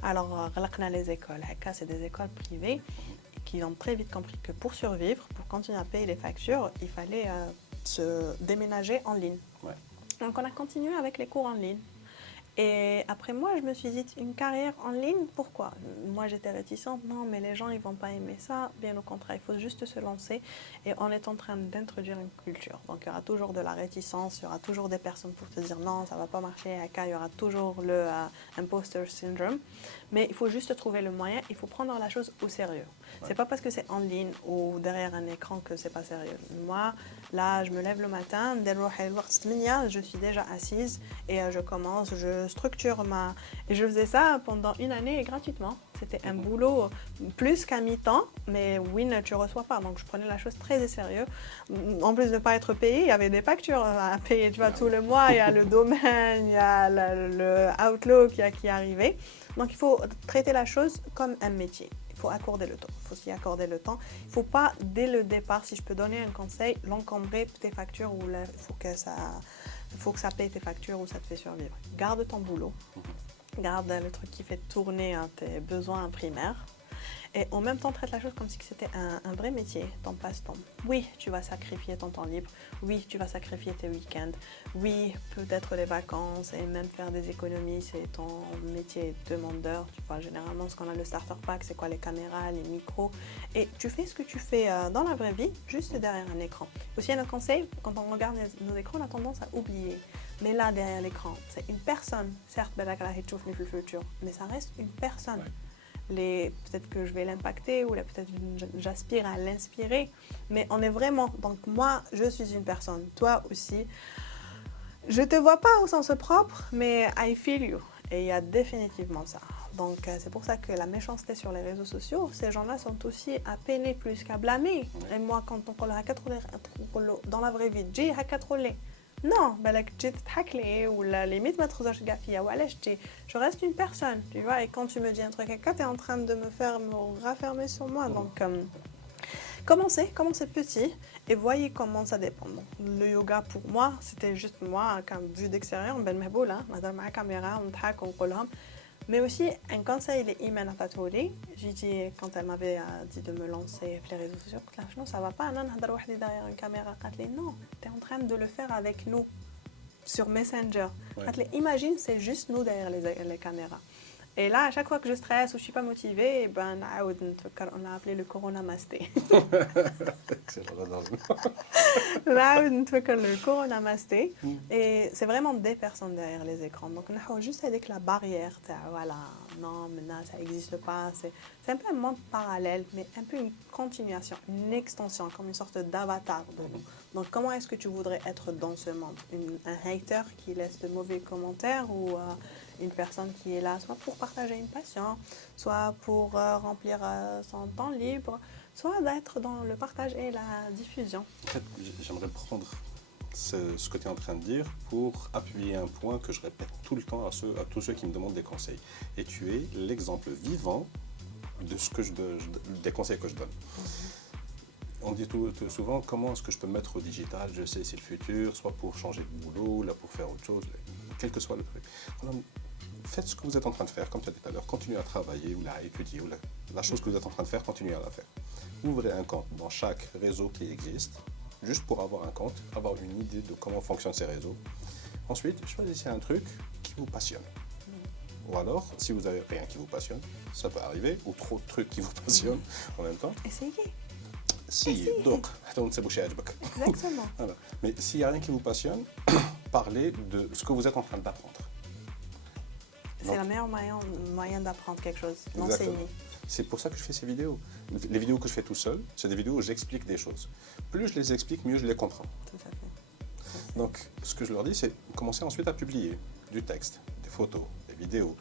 Alors, les écoles, c'est des écoles privées qui ont très vite compris que pour survivre, pour continuer à payer les factures, il fallait se déménager en ligne. Ouais. Donc on a continué avec les cours en ligne. Et après moi, je me suis dit, une carrière en ligne, pourquoi? Moi, j'étais réticente, non, mais les gens, ils ne vont pas aimer ça. Bien au contraire, il faut juste se lancer. Et on est en train d'introduire une culture. Donc, il y aura toujours de la réticence, il y aura toujours des personnes pour te dire, non, ça ne va pas marcher. Il y aura toujours le imposter syndrome. Mais il faut juste trouver le moyen, il faut prendre la chose au sérieux. Ouais. C'est pas parce que c'est en ligne ou derrière un écran que c'est pas sérieux. Moi, là, je me lève le matin, je suis déjà assise et je commence, je structure Et je faisais ça pendant 1 année gratuitement. C'était un boulot plus qu'à mi-temps, mais Win, tu ne reçois pas. Donc, je prenais la chose très au sérieux. En plus de ne pas être payé, il y avait des factures à payer. Tu vois, tout le mois, il y a le domaine, il y a le Outlook qui arrivait. Donc, il faut traiter la chose comme un métier. Il faut accorder le temps. Il faut s'y accorder le temps. Il ne faut pas, dès le départ, si je peux donner un conseil, l'encombrer tes factures ou il faut que ça paye tes factures ou ça te fait survivre. Garde ton boulot. Garde le truc qui fait tourner tes besoins primaires. Et en même temps, traite la chose comme si c'était un vrai métier, ton passe-temps. Oui, tu vas sacrifier ton temps libre. Oui, tu vas sacrifier tes week-ends. Oui, peut-être les vacances et même faire des économies, c'est ton métier demandeur. Tu vois, généralement, ce qu'on a le starter pack, c'est quoi? Les caméras, les micros. Et tu fais ce que tu fais dans la vraie vie, juste derrière un écran. Aussi, un autre conseil, quand on regarde nos écrans, on a tendance à oublier. Mais là, derrière l'écran, c'est une personne. Certes, mais ça reste une personne. Ouais. Peut-être que je vais l'impacter ou peut-être j'aspire à l'inspirer, mais on est vraiment, donc moi je suis une personne, toi aussi, je te vois pas au sens propre, mais I feel you, et il y a définitivement ça. Donc c'est pour ça que la méchanceté sur les réseaux sociaux, ces gens-là sont aussi à peiner plus qu'à blâmer. Et moi quand on dans la vraie vie, j'ai hackatrolé. Non, ou la limite, je reste une personne, tu vois, et quand tu me dis un truc, tu es en train de me raffermer sur moi. Donc, Commencez petit et voyez comment ça dépend. Donc, le yoga pour moi, c'était juste moi, comme vue d'extérieur, ben mehboula, madame ma caméra, on tac, on colle. Mais aussi, un conseil, les Iman Atatori, j'ai dit, quand elle m'avait dit de me lancer les réseaux sociaux, non, ça va pas, non, derrière une caméra. Non, tu es en train de le faire avec nous sur Messenger. Ouais. Imagine, c'est juste nous derrière les caméras. Et là, à chaque fois que je stresse ou je ne suis pas motivée, ben, on a appelé le Corona Masté. Là, le Corona Masté. Et c'est vraiment des personnes derrière les écrans. Donc, on a juste avec la barrière. Voilà, non, maintenant, ça n'existe pas. C'est un peu un monde parallèle, mais un peu une continuation, une extension, comme une sorte d'avatar de nous. Donc, comment est-ce que tu voudrais être dans ce monde? Un hater qui laisse de mauvais commentaires ou une personne qui est là soit pour partager une passion, soit pour remplir son temps libre, soit d'être dans le partage et la diffusion. En fait, j'aimerais prendre ce que tu es en train de dire pour appuyer un point que je répète tout le temps à tous ceux qui me demandent des conseils. Et tu es l'exemple vivant de des conseils que je donne. On dit tout souvent, comment est-ce que je peux me mettre au digital? Je sais, c'est le futur, soit pour changer de boulot, là pour faire autre chose, quel que soit le truc. Alors, faites ce que vous êtes en train de faire, comme tu as dit tout à l'heure, continuez à travailler ou à étudier, ou la chose que vous êtes en train de faire, continuez à la faire. Ouvrez un compte dans chaque réseau qui existe, juste pour avoir un compte, avoir une idée de comment fonctionnent ces réseaux. Ensuite, choisissez un truc qui vous passionne. Ou alors, si vous n'avez rien qui vous passionne, ça peut arriver, ou trop de trucs qui vous passionnent en même temps. Essayez. Si, donc, exactement. Voilà. Mais s'il n'y a rien qui vous passionne, parlez de ce que vous êtes en train d'apprendre. C'est le meilleur moyen d'apprendre quelque chose, d'enseigner. C'est pour ça que je fais ces vidéos. Les vidéos que je fais tout seul, c'est des vidéos où j'explique des choses. Plus je les explique, mieux je les comprends. Tout à fait. Donc, ce que je leur dis, c'est commencer ensuite à publier du texte, des photos, des vidéos.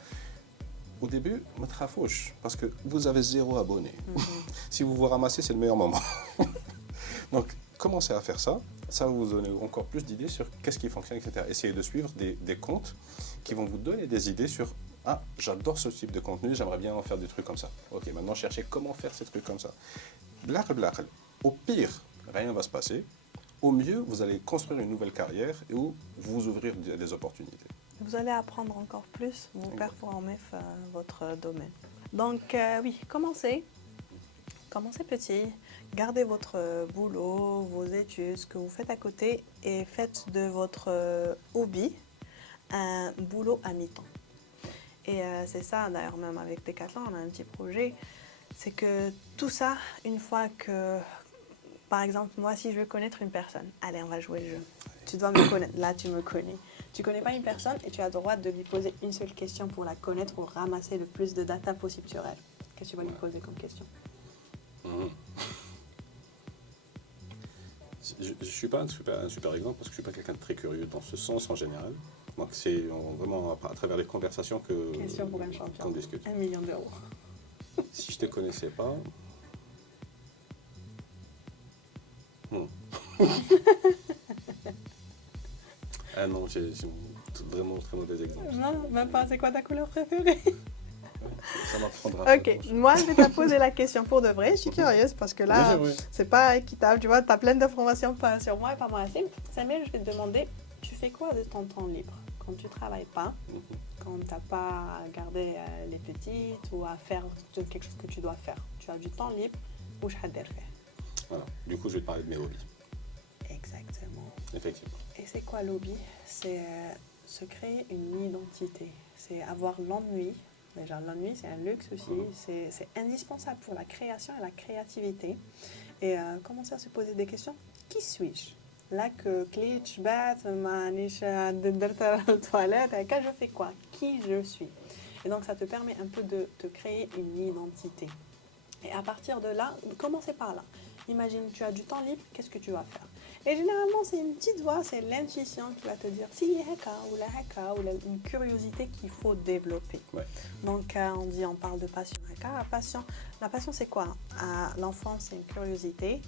Au début, me trafouche, parce que vous avez 0 abonnés. Si vous vous ramassez, c'est le meilleur moment. Donc, commencez à faire ça. Ça va vous donner encore plus d'idées sur qu'est-ce qui fonctionne, etc. Essayez de suivre des comptes qui vont vous donner des idées sur « Ah, j'adore ce type de contenu, j'aimerais bien en faire des trucs comme ça. » Ok, maintenant, cherchez comment faire ces trucs comme ça. Au pire, rien ne va se passer. Au mieux, vous allez construire une nouvelle carrière et où vous ouvrir des opportunités. Vous allez apprendre encore plus, vous performez votre domaine. Donc oui, commencez petit, gardez votre boulot, vos études, ce que vous faites à côté et faites de votre hobby un boulot à mi-temps. Et c'est ça, d'ailleurs, même avec Decathlon, on a un petit projet, c'est que tout ça, une fois que, par exemple, moi, si je veux connaître une personne, allez, on va jouer le jeu. Tu dois me connaître, là, tu me connais. Tu ne connais pas une personne et tu as le droit de lui poser une seule question pour la connaître ou ramasser le plus de data possible sur elle. Qu'est-ce que tu vas lui poser comme question? Je ne suis pas un super exemple parce que je ne suis pas quelqu'un de très curieux dans ce sens en général. Donc c'est vraiment à travers les conversations question pour un champion. qu'on discute. 1 million d'euros. Si je ne te connaissais pas... Ah non, j'ai vraiment très mauvais exemple. Non, même pas. C'est quoi ta couleur préférée? Ça m'apprendra. Ok, moi je vais te poser la question pour de vrai. Je suis curieuse parce que là, c'est pas équitable. Tu vois, tu as plein d'informations sur moi et pas moi. Samuel, je vais te demander, tu fais quoi de ton temps libre quand tu travailles pas, quand tu n'as pas à garder les petites ou à faire quelque chose que tu dois faire? Tu as du temps libre ou je vais faire? Voilà, du coup je vais te parler de mes hobbies. Exactement. Effectivement. Et c'est quoi l'hobby? C'est se créer une identité. C'est avoir l'ennui. Déjà, l'ennui, c'est un luxe aussi. C'est indispensable pour la création et la créativité. Et commencer à se poser des questions. Qui suis-je? Là, que je fais quoi? Qui je suis? Et donc, ça te permet un peu de te créer une identité. Et à partir de là, commencez par là. Imagine, tu as du temps libre, qu'est-ce que tu vas faire? Et généralement, c'est une petite voix, c'est l'intuition qui va te dire si ou une curiosité qu'il faut développer. Ouais. Donc, on parle de passion. La passion, c'est quoi? L'enfance, c'est une curiosité.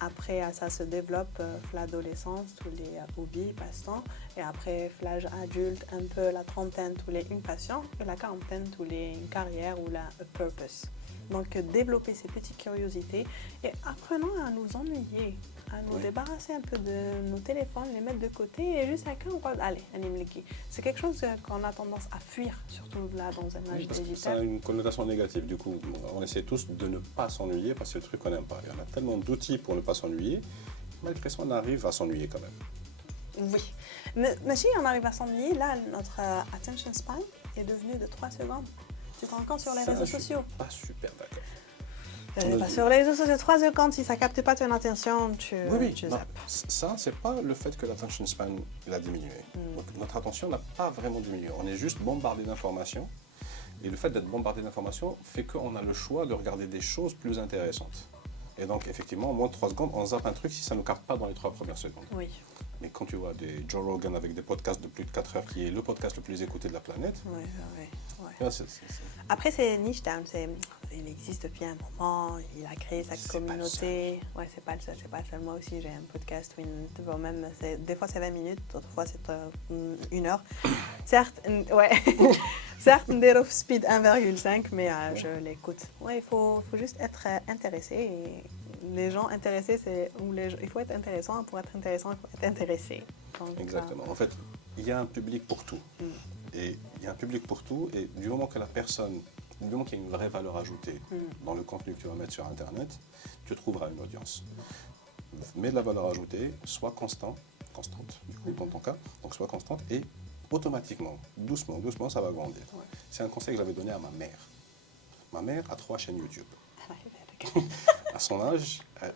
Après, ça se développe l'adolescence, tous les hobbies, passe-temps. Et après, l'âge adulte, un peu la trentaine, tous les une passion. Et la quarantaine, tous les une carrière ou la purpose. Donc, développer ces petites curiosités et apprenons à nous ennuyer, à nous débarrasser un peu de nos téléphones, les mettre de côté et juste à quand on va, allez, animer. C'est quelque chose qu'on a tendance à fuir, surtout là dans un âge Parce que ça digital. a une connotation négative. Du coup, on essaie tous de ne pas s'ennuyer parce que c'est le truc qu'on n'aime pas. Il y en a tellement d'outils pour ne pas s'ennuyer. Malgré ça, on arrive à s'ennuyer quand même. Oui. Mais si on arrive à s'ennuyer, là, notre attention span est devenu de 3 secondes. Tu te rends compte sur les réseaux sociaux? Pas super d'accord. Pas sur les réseaux sociaux, 3 secondes, si ça ne capte pas ton attention, tu Non, zappes. ça, c'est pas le fait que l'attention span il a diminué. Donc, notre attention n'a pas vraiment diminué. On est juste bombardé d'informations. Et le fait d'être bombardé d'informations fait qu'on a le choix de regarder des choses plus intéressantes. Et donc, effectivement, en moins de 3 secondes, on zappe un truc si ça ne capte pas dans les 3 premières secondes. Oui. Mais quand tu vois des Joe Rogan avec des podcasts de plus de 4 heures, qui est le podcast le plus écouté de la planète, Ouais. là, Après, c'est niche down. Il existe depuis un moment. Il a créé sa communauté. Ouais, c'est pas le seul. Moi aussi, j'ai un podcast où des fois, c'est 20 minutes. D'autres fois, c'est 1 heure. Certes, certes, Date of Speed 1,5, mais je l'écoute. Ouais, il faut juste être intéressé. Et les gens intéressés, il faut être intéressant. Pour être intéressant, il faut être intéressé. Donc, exactement. En fait, il y a un public pour tout. Et il y a un public pour tout. Et du moment que du moment qu'il y a une vraie valeur ajoutée dans le contenu que tu vas mettre sur Internet, tu trouveras une audience. Mets de la valeur ajoutée, sois constante, du coup, dans ton cas. Donc, sois constante et automatiquement, doucement, ça va grandir. Ouais. C'est un conseil que j'avais donné à ma mère. Ma mère a 3 chaînes YouTube. À son âge, elle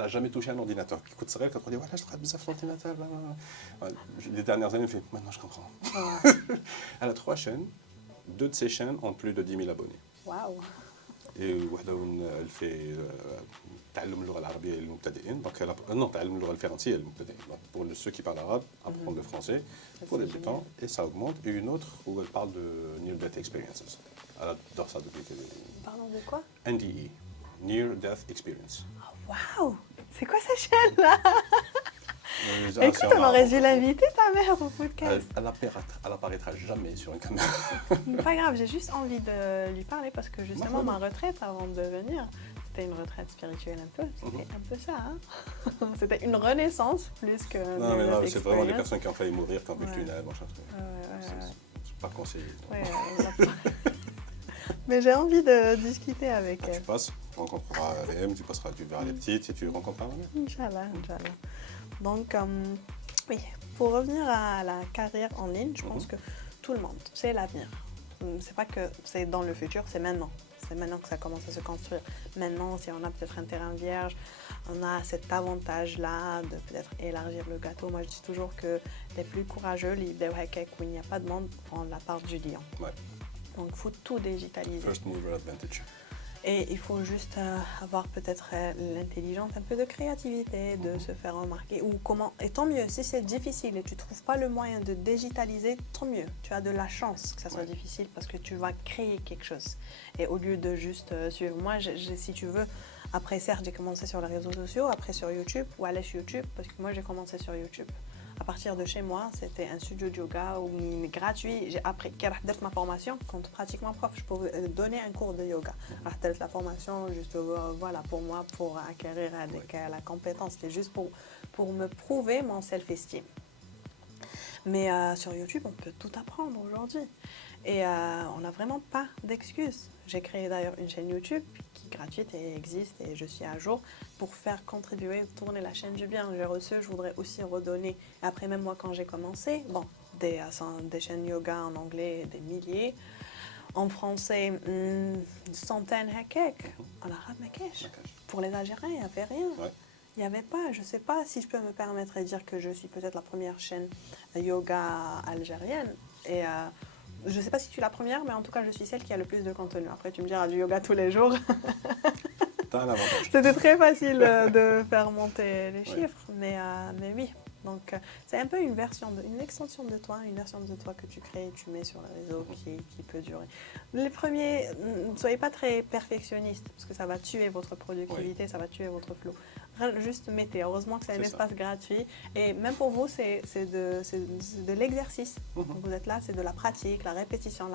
n'a jamais touché un ordinateur. Écoute, c'est vrai, quand on dit, voilà, je travaille bizarre sur l'ordinateur. Les dernières années, elle me fait, maintenant je comprends. Elle a 3 chaînes. 2 de ces chaînes ont plus de 10 000 abonnés. Waouh! Et elle fait تعلم اللغة العربية للمبتدئين. Donc تعلم اللغة الفرنسية للمبتدئين. Donc pour ceux qui parlent arabe, apprendre le français pour les débutants et ça augmente. Et une autre où elle parle de Near Death Experiences. Elle adore ça depuis qu'elle est... Parlons de quoi? NDE, Near Death Experience. Waouh! C'est quoi cette chaîne-là? Écoute, on aurait dû l'inviter, ta mère, au podcast. Elle apparaîtra jamais sur une caméra. Pas grave, j'ai juste envie de lui parler parce que justement, ma retraite avant de venir, c'était une retraite spirituelle un peu. C'était un peu ça, hein? C'était une renaissance plus que... Non, mais non, c'est vraiment les personnes qui ont failli mourir, qui ont vu le tunnel, machin. C'est pas conseillé. Mais j'ai envie de discuter avec elle. Tu passes, tu rencontreras RM, tu verras les petites et tu rencontreras la mère. Inch'Allah. Donc, oui, pour revenir à la carrière en ligne, je pense que tout le monde, c'est l'avenir. C'est pas que c'est dans le futur, c'est maintenant. C'est maintenant que ça commence à se construire. Maintenant, si on a peut-être un terrain vierge, on a cet avantage-là de peut-être élargir le gâteau. Moi, je dis toujours que les plus courageux, où il n'y a pas de monde, prennent la part du lion. Ouais. Donc, il faut tout digitaliser. First mover advantage. Et il faut juste avoir peut-être l'intelligence, un peu de créativité, de se faire remarquer. Ou comment. Et tant mieux, si c'est difficile et tu ne trouves pas le moyen de digitaliser, tant mieux. Tu as de la chance que ça soit difficile parce que tu vas créer quelque chose. Et au lieu de juste suivre. Moi, si tu veux, après, certes, j'ai commencé sur les réseaux sociaux, après sur YouTube, ou aller sur YouTube, parce que moi, j'ai commencé sur YouTube. À partir de chez moi, c'était un studio de yoga gratuit. J'ai appris, ma formation, quand pratiquement prof, je pouvais donner un cours de yoga. La formation, juste voilà, pour moi, pour acquérir la compétence, c'était juste pour me prouver mon self-esteem. Mais sur YouTube, on peut tout apprendre aujourd'hui. Et on n'a vraiment pas d'excuses. J'ai créé d'ailleurs une chaîne YouTube qui est gratuite et existe et je suis à jour pour faire contribuer, tourner la chaîne du bien. J'ai reçu, je voudrais aussi redonner. Après, même moi, quand j'ai commencé, des chaînes yoga en anglais, des milliers. En français, centaines, en arabe, pour les Algériens, il n'y avait rien. Ouais. Il n'y avait pas, je ne sais pas si je peux me permettre de dire que je suis peut-être la première chaîne yoga algérienne. Et je ne sais pas si tu es la première, mais en tout cas, je suis celle qui a le plus de contenu. Après, tu me diras du yoga tous les jours. T'as un avantage. C'était très facile de faire monter les chiffres, mais oui. Donc, c'est un peu une extension de toi, une version de toi que tu crées et tu mets sur le réseau qui peut durer. Les premiers, ne soyez pas très perfectionnistes, parce que ça va tuer votre productivité, ça va tuer votre flow. Juste mettez. Heureusement que c'est un espace gratuit. Et même pour vous, c'est de l'exercice. Donc vous êtes là, c'est de la pratique, la répétition.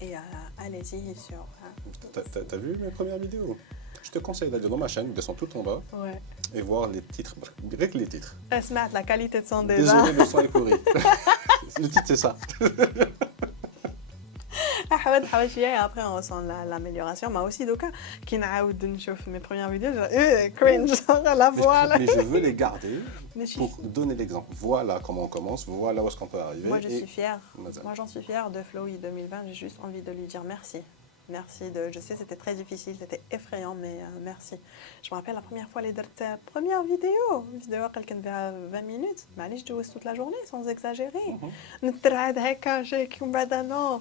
Et allez-y sur T'as vu mes premières vidéos? Je te conseille d'aller dans ma chaîne, descends tout en bas Ouais. et voir les titres, rien que les titres. Smart, la qualité de son déjà. Désolé, le son est pourri. Le titre, c'est ça. حاولت شويه et après on ressent l'amélioration. Moi aussi دوكا كي نعاود نشوف mes premières vidéos cringe la voix là. Mais je veux les garder Mais je pour donner l'exemple. Voilà comment on commence, voilà où est-ce qu'on peut arriver. Moi, je suis fière. Mazal. Moi, j'en suis fière de Flowy 2020. J'ai juste envie de lui dire merci. Merci. Je sais, c'était très difficile, c'était effrayant, mais merci. Je me rappelle la première fois, les premières vidéos. Une vidéo qui a 20 minutes. Mais allez, je jouais toute la journée, sans exagérer. نترعد هكا جاك ومن بعد non.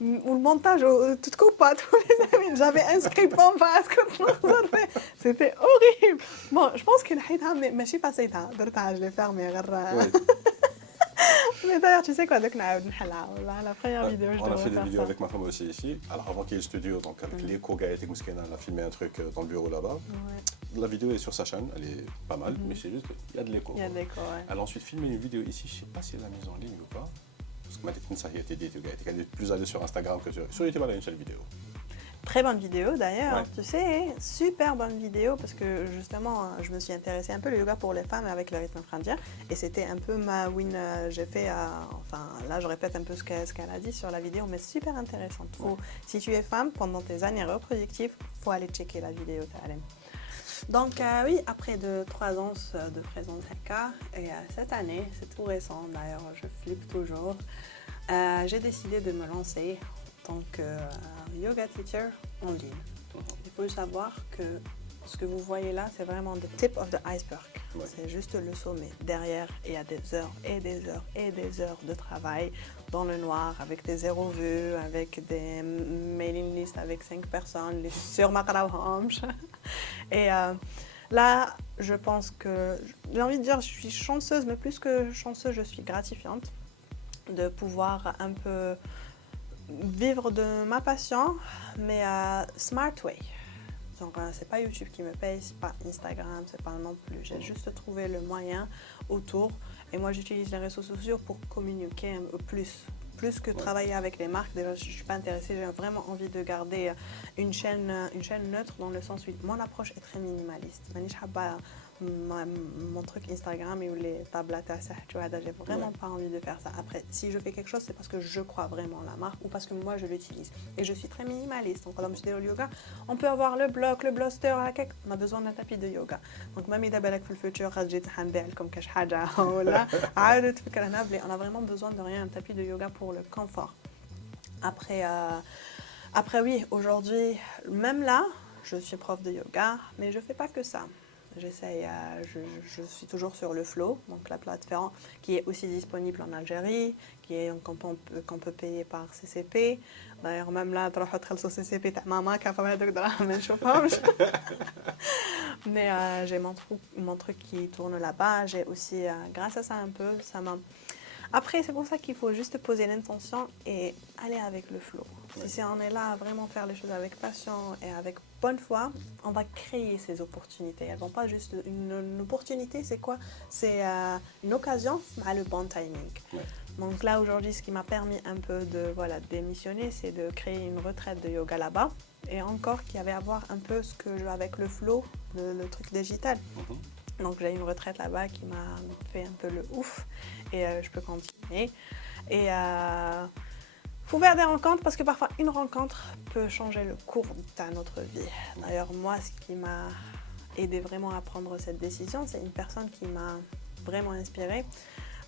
والمونتاج tout coupe pas tous les amis. J'avais un script en face كنت نخزر فيه. C'était horrible. Bon, je pense que نحيتها ماشي فاسيتها درتها je l'ai fermée غير. Ouais. Mais d'ailleurs, tu sais quoi, donc la première vidéo, je On a devrais fait des faire vidéos ça. avec ma femme aussi ici. Alors avant qu'il y ait le studio, donc avec l'écho Gaëté Mouskena, on a filmé un truc dans le bureau là-bas. Ouais, La vidéo est sur sa chaîne, elle est pas mal, mais c'est juste qu'il y a de l'écho. il y a des quoi, ouais. Elle a ensuite filmé une vidéo ici, je sais pas si elle l'a mise en ligne ou pas. Parce que ma technique, ça y a été dit, elle est plus allée sur Instagram que sur YouTube, elle a une seule vidéo. Très bonne vidéo d'ailleurs, Ouais. tu sais, super bonne vidéo parce que justement, je me suis intéressée un peu au yoga pour les femmes avec le rythme infrindien et c'était un peu ma win. J'ai fait, enfin là je répète un peu ce qu'elle a dit sur la vidéo, mais super intéressante. Si tu es femme pendant tes années reproductives, faut aller checker la vidéo. Donc oui, après 3 ans de présence Heka, et cette année, c'est tout récent d'ailleurs, je flippe toujours, j'ai décidé de me lancer en tant que yoga teacher en ligne. Il faut savoir que ce que vous voyez là, c'est vraiment the tip of the iceberg. Ouais. C'est juste le sommet. Derrière, il y a des heures et des heures et des heures de travail dans le noir, avec des zéro vues, avec des mailing lists avec 5 personnes, les sur Maqrawhamch. Et là, je pense que, j'ai envie de dire, je suis chanceuse, mais plus que chanceuse, je suis gratifiante de pouvoir un peu vivre de ma passion, mais smart way. Donc, c'est pas YouTube qui me paye, c'est pas Instagram, c'est pas non plus. J'ai juste trouvé le moyen autour. Et moi, j'utilise les réseaux sociaux pour communiquer un peu plus que travailler avec les marques. Déjà, je suis pas intéressée. J'ai vraiment envie de garder une chaîne neutre dans le sens où mon approche est très minimaliste. Manish habba mon truc Instagram et les tablettes à ça, tu vois, j'ai vraiment pas envie de faire ça. Après, si je fais quelque chose, c'est parce que je crois vraiment en la marque ou parce que moi je l'utilise. Et je suis très minimaliste. Donc, quand je dis au yoga, on peut avoir le bloc, le bluster, on a besoin d'un tapis de yoga. Donc, même si dans le futur, comme on a vraiment besoin de rien, un tapis de yoga pour le confort. Après oui, aujourd'hui, même là, je suis prof de yoga, mais je fais pas que ça. J'essaye, je suis toujours sur le Flow, donc la plateforme qui est aussi disponible en Algérie, qu'on peut payer par CCP. D'ailleurs, même là, tu vas تخلصوا CCP تاع ماما كافة هذوك دراهم ما نشوفهمش. Mais j'ai mon truc qui tourne là-bas. J'ai aussi, grâce à ça un peu, ça m'a. Après, c'est pour ça qu'il faut juste poser l'intention et aller avec le flow. Si on est là à vraiment faire les choses avec passion et avec bonne foi, on va créer ces opportunités. Elles ne vont pas juste... Une opportunité, c'est quoi? C'est une occasion à le bon timing. Ouais. Donc là, aujourd'hui, ce qui m'a permis un peu de démissionner, c'est de créer une retraite de yoga là-bas. Et encore, qu'il y avait à voir un peu ce que je avec le flow, le truc digital. Donc j'ai une retraite là-bas qui m'a fait un peu le ouf et je peux continuer. Et faut faire des rencontres parce que parfois une rencontre peut changer le cours de notre vie. D'ailleurs moi, ce qui m'a aidé vraiment à prendre cette décision, c'est une personne qui m'a vraiment inspirée.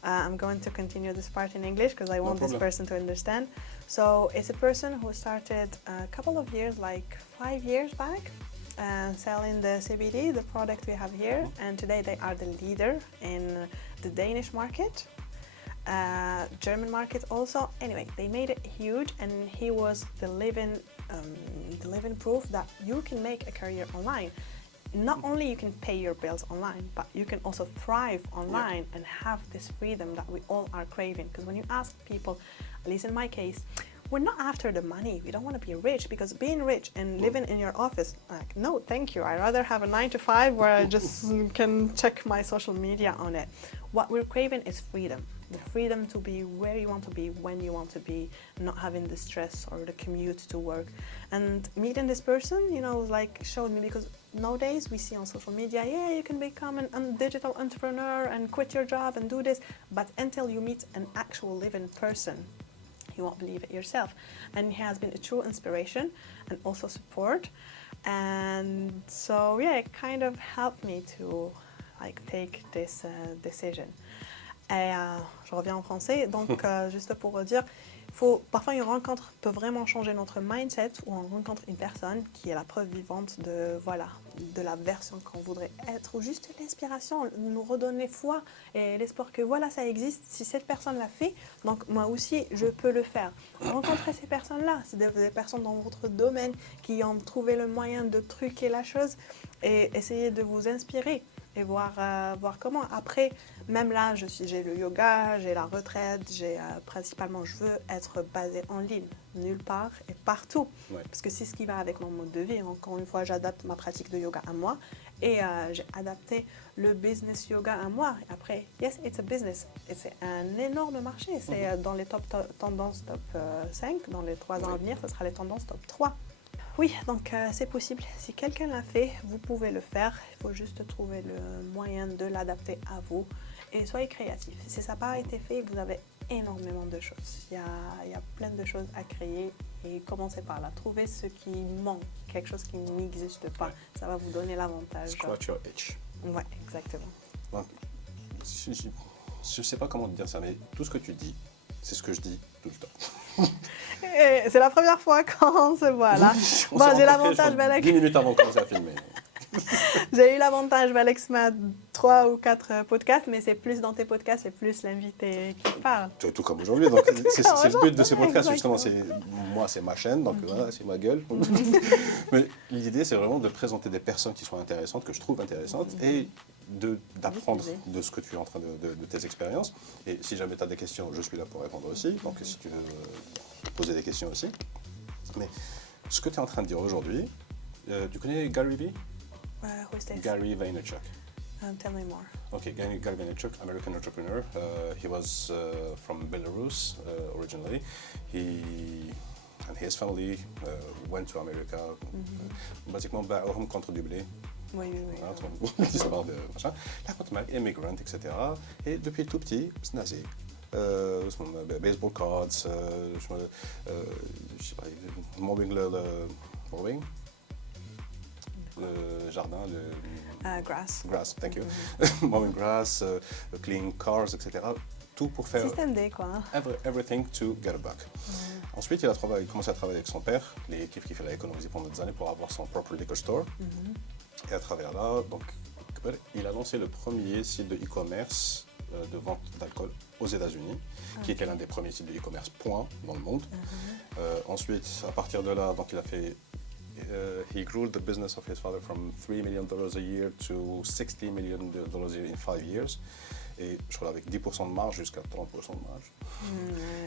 I'm going to continue this part in English because I want this person to understand. So it's a person who started a couple of years, like 5 years back. Selling the CBD, the product we have here, and today they are the leader in the Danish market, German market also. Anyway, they made it huge, and he was the living proof that you can make a career online. Not only you can pay your bills online, but you can also thrive online and have this freedom that we all are craving. Because when you ask people, at least in my case, we're not after the money. We don't want to be rich because being rich and living in your office, like, no, thank you. I'd rather have a 9 to 5 where I just can check my social media on it. What we're craving is freedom. the freedom to be where you want to be, when you want to be, not having the stress or the commute to work. And meeting this person, like showed me, because nowadays we see on social media, yeah, you can become a digital entrepreneur and quit your job and do this, but until you meet an actual living person, you won't believe it yourself. And he has been a true inspiration and also support. And so, yeah, it kind of helped me to take this decision. Et je reviens en français. Donc, juste pour dire, parfois une rencontre peut vraiment changer notre mindset, ou on rencontre une personne qui est la preuve vivante de la version qu'on voudrait être, ou juste l'inspiration, nous redonner foi et l'espoir que ça existe. Si cette personne l'a fait, donc moi aussi je peux le faire. Rencontrer ces personnes-là, c'est des personnes dans votre domaine qui ont trouvé le moyen de truquer la chose et essayer de vous inspirer et voir comment. Après, même là, j'ai le yoga, j'ai la retraite, principalement, je veux être basée en ligne, nulle part et partout. Ouais. Parce que c'est ce qui va avec mon mode de vie. Encore une fois, j'adapte ma pratique de yoga à moi et j'ai adapté le business yoga à moi. Et après, yes, it's a business. Et c'est un énorme marché. C'est dans les tendances top 5, dans les 3 ans à venir, ce sera les tendances top 3. Oui, donc c'est possible. Si quelqu'un l'a fait, vous pouvez le faire. Il faut juste trouver le moyen de l'adapter à vous. Et soyez créatifs. Si ça n'a pas été fait, vous avez énormément de choses. Il y a plein de choses à créer et commencez par là. Trouvez ce qui manque, quelque chose qui n'existe pas. Ouais. Ça va vous donner l'avantage. Scratch your itch. Oui, exactement. Donc, je ne sais pas comment te dire ça, mais tout ce que tu dis, c'est ce que je dis tout le temps. Et c'est la première fois qu'on se voit là. J'ai l'avantage, 10 minutes avant de commencer à filmer. J'ai eu l'avantage, Alexma, 3 ou 4 podcasts, mais c'est plus dans tes podcasts, c'est plus l'invité qui parle. Tout comme aujourd'hui. Donc c'est le but de ces podcasts, justement. Moi, c'est ma chaîne, donc voilà, c'est ma gueule. Mais l'idée, c'est vraiment de présenter des personnes qui sont intéressantes, que je trouve intéressantes, et d'apprendre de ce que tu es en train de tes expériences. Et si jamais tu as des questions, je suis là pour répondre aussi. Donc si tu veux poser des questions aussi. Mais ce que tu es en train de dire aujourd'hui, tu connais Gary Vee? Who's this? Gary Vaynerchuk. Tell me more. Okay, Gary Vaynerchuk, American entrepreneur. He was from Belarus originally. He and his family went to America. Basiquement, baoum contre du blé. Oui. L'histoire de machin. La contre immigrant, etc. Et depuis tout petit, c'est nazi. Baseball cards, je sais pas, mobbing le jardin, grass. Grass, thank you. Mowing grass, clean cars, etc. Tout pour faire... Système D, quoi. Everything to get a buck. Ensuite, il a commencé à travailler avec son père, les kiff qu'il a économisé pendant des années pour avoir son propre liquor store. Et à travers là, donc, il a lancé le premier site de e-commerce de vente d'alcool aux États-Unis, qui était l'un des premiers sites de e-commerce point dans le monde. Ensuite, à partir de là, donc, il a fait... he grew the business of his father from $3 million a year to $60 million a year in 5 years. Et je crois avec 10% de marge jusqu'à 30% de marge.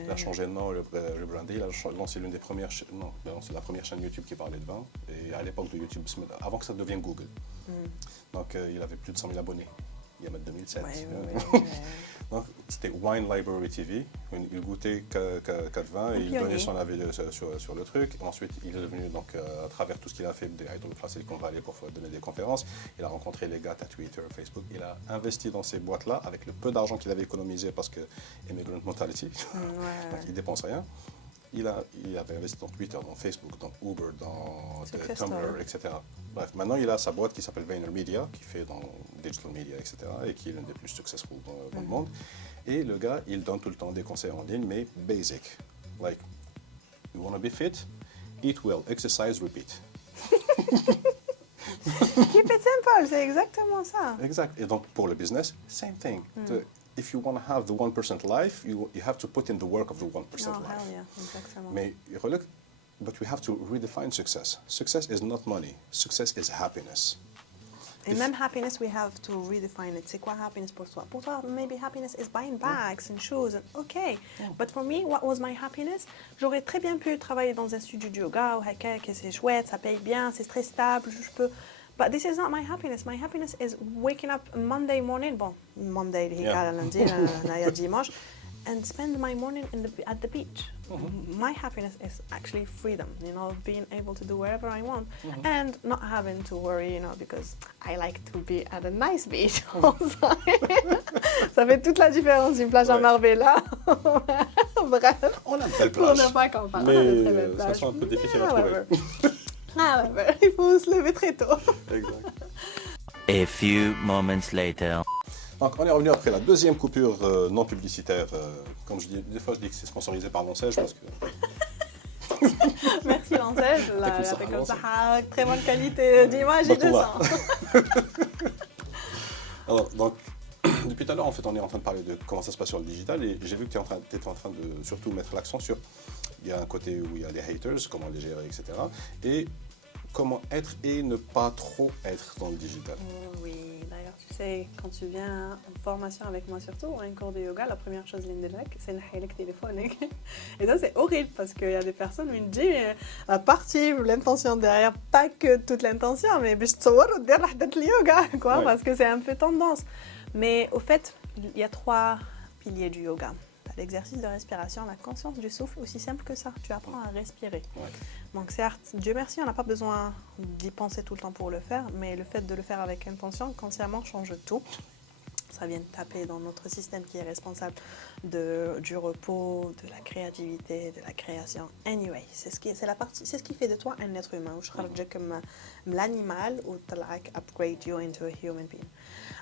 Il a changé de nom, rebrandé. Il a lancé l'une des premières... Non, c'est la première chaîne YouTube qui parlait de vin. Et à l'époque de YouTube, avant que ça devienne Google. Donc il avait plus de 100 000 abonnés. Il y a 2007. Donc c'était Wine Library TV. Il goûtait 4 vins et il donnait son avis sur le truc. Ensuite, il est devenu, donc, à travers tout ce qu'il a fait, des Idol de la Silicon Valley pour donner des conférences. Il a rencontré les gars à Twitter, Facebook. Il a investi dans ces boîtes-là avec le peu d'argent qu'il avait économisé parce que immigrant mentality. Donc il ne dépense rien. Il avait investi dans Twitter, dans Facebook, dans Uber, dans Tumblr, etc. Bref, maintenant il a sa boîte qui s'appelle VaynerMedia, qui fait dans digital media, etc. et qui est l'une des plus successful dans le monde. Et le gars, il donne tout le temps des conseils en ligne, mais basic. Like, you want to be fit? Eat well, exercise, repeat. Keep it simple, c'est exactement ça. Exact. Et donc pour le business, same thing. If you want to have the 1% life, you have to put in the work of the 1% life. Hell yeah, exactement. Mais but we have to redefine success. Success is not money. Success is happiness. And même happiness, we have to redefine it. C'est quoi happiness pour toi? Pour toi, maybe happiness is buying bags and shoes. Okay. But for me, what was my happiness? J'aurais très bien pu travailler dans un studio de yoga ou que c'est chouette, ça paye bien, c'est très stable, je peux But this is not my happiness. My happiness is waking up Monday morning, bon, Monday, lundi, dimanche, and spend my morning at the beach. My happiness is actually freedom, being able to do wherever I want and not having to worry, because I like to be at a nice beach all the time. Ça fait toute la différence, une plage à Marbella. Bref. On a une belle plage. On n'a pas qu'en parler, Mais on a une très belle plage. ça sent un peu difficile à trouver. Ouais, il faut se lever très tôt. Exact. A few moments later. Donc, on est revenu après la deuxième coupure non publicitaire. Comme je dis, des fois je dis que c'est sponsorisé par Lancel, parce que... Merci Lancel, la Sahara, Télécom Lancel. Sahara, très bonne qualité d'image et de Bah, son. Alors, donc, depuis tout à l'heure, en fait, on est en train de parler de comment ça se passe sur le digital, et j'ai vu que tu étais en train de surtout mettre l'accent sur, il y a un côté où il y a des haters, comment les gérer, etc. Et comment être et ne pas trop être dans le digital. Oui, d'ailleurs, tu sais, quand tu viens en formation avec moi, surtout, ou un cours de yoga, la première chose, c'est le téléphone. Et ça, c'est horrible parce qu'il y a des personnes où ils me disent la partie ou l'intention derrière, pas que toute l'intention, mais je te le yoga, quoi, parce que c'est un peu tendance. Mais au fait, il y a 3 piliers du yoga. L'exercice de respiration, la conscience du souffle, aussi simple que ça. Tu apprends à respirer. Ouais. Donc certes, Dieu merci, on n'a pas besoin d'y penser tout le temps pour le faire, mais le fait de le faire avec intention, consciemment, change tout. Ça vient taper dans notre système qui est responsable du repos, de la créativité, de la création. Anyway, c'est ce qui fait de toi un être humain. Je crois comme l'animal ou upgrade you into a human being.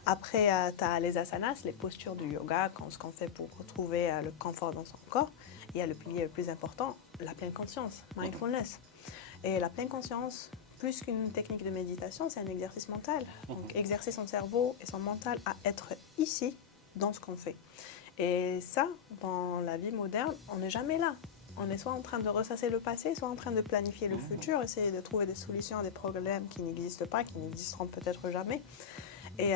Après, tu as les asanas, les postures du yoga, ce qu'on fait pour retrouver le confort dans son corps. Il y a le pilier le plus important, la pleine conscience, mindfulness. Et la pleine conscience, plus qu'une technique de méditation, c'est un exercice mental. Donc, exercer son cerveau et son mental à être ici, dans ce qu'on fait. Et ça, dans la vie moderne, on n'est jamais là. On est soit en train de ressasser le passé, soit en train de planifier le futur, essayer de trouver des solutions à des problèmes qui n'existent pas, qui n'existeront peut-être jamais. Et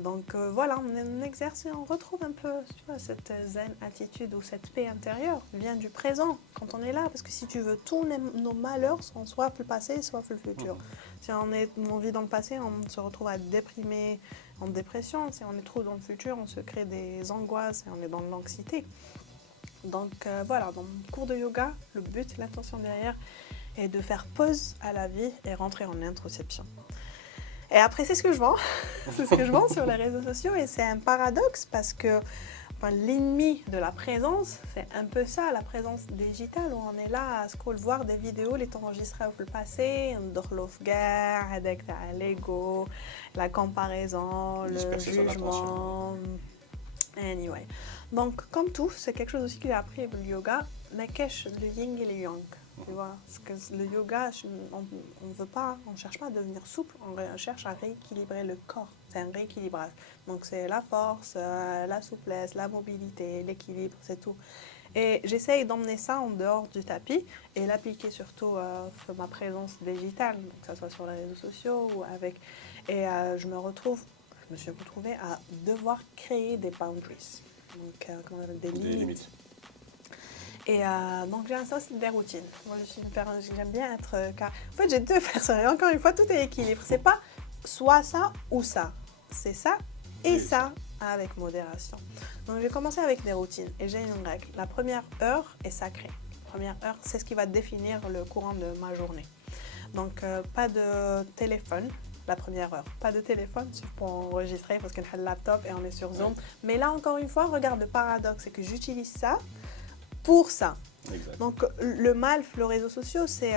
donc voilà, on exerce et on retrouve un peu cette zen attitude ou cette paix intérieure vient du présent quand on est là. Parce que si tu veux, tous nos malheurs sont soit le passé, soit le futur. Si on vit dans le passé, on se retrouve à être déprimé, en dépression. Si on est trop dans le futur, on se crée des angoisses et on est dans l'anxiété. Donc voilà, dans mon cours de yoga, le but, l'intention derrière est de faire pause à la vie et rentrer en introspection. Et après, c'est ce que je vends. C'est ce que je vends sur les réseaux sociaux. Et c'est un paradoxe parce que l'ennemi de la présence, c'est un peu ça, la présence digitale, où on est là à voir des vidéos, les enregistrées au passé, avec l'ego, la comparaison, le jugement. Anyway. Donc, comme tout, c'est quelque chose aussi que j'ai appris avec le yoga, mais qu'est-ce le yin et le yang. Tu vois, parce que le yoga, on ne cherche pas à devenir souple, on cherche à rééquilibrer le corps. C'est un rééquilibrage. Donc c'est la force, la souplesse, la mobilité, l'équilibre, c'est tout. Et j'essaye d'emmener ça en dehors du tapis et l'appliquer surtout sur ma présence digitale, donc que ce soit sur les réseaux sociaux ou avec. Et je me suis retrouvée à devoir créer des boundaries, donc comment on appelle, des limites. Et donc j'ai installé des routines. Moi je suis une personne, j'aime bien être... En fait j'ai 2 personnes, et encore une fois tout est équilibre. C'est pas soit ça ou ça. C'est ça et ça avec modération. Donc j'ai commencé avec des routines et j'ai une règle. La première heure est sacrée. La première heure, c'est ce qui va définir le courant de ma journée. Donc pas de téléphone la première heure. Pas de téléphone pour enregistrer parce qu'on a le laptop et on est sur Zoom. Mais là encore une fois, regarde le paradoxe, c'est que j'utilise ça pour ça. Exact. Donc le mal, les réseaux sociaux, c'est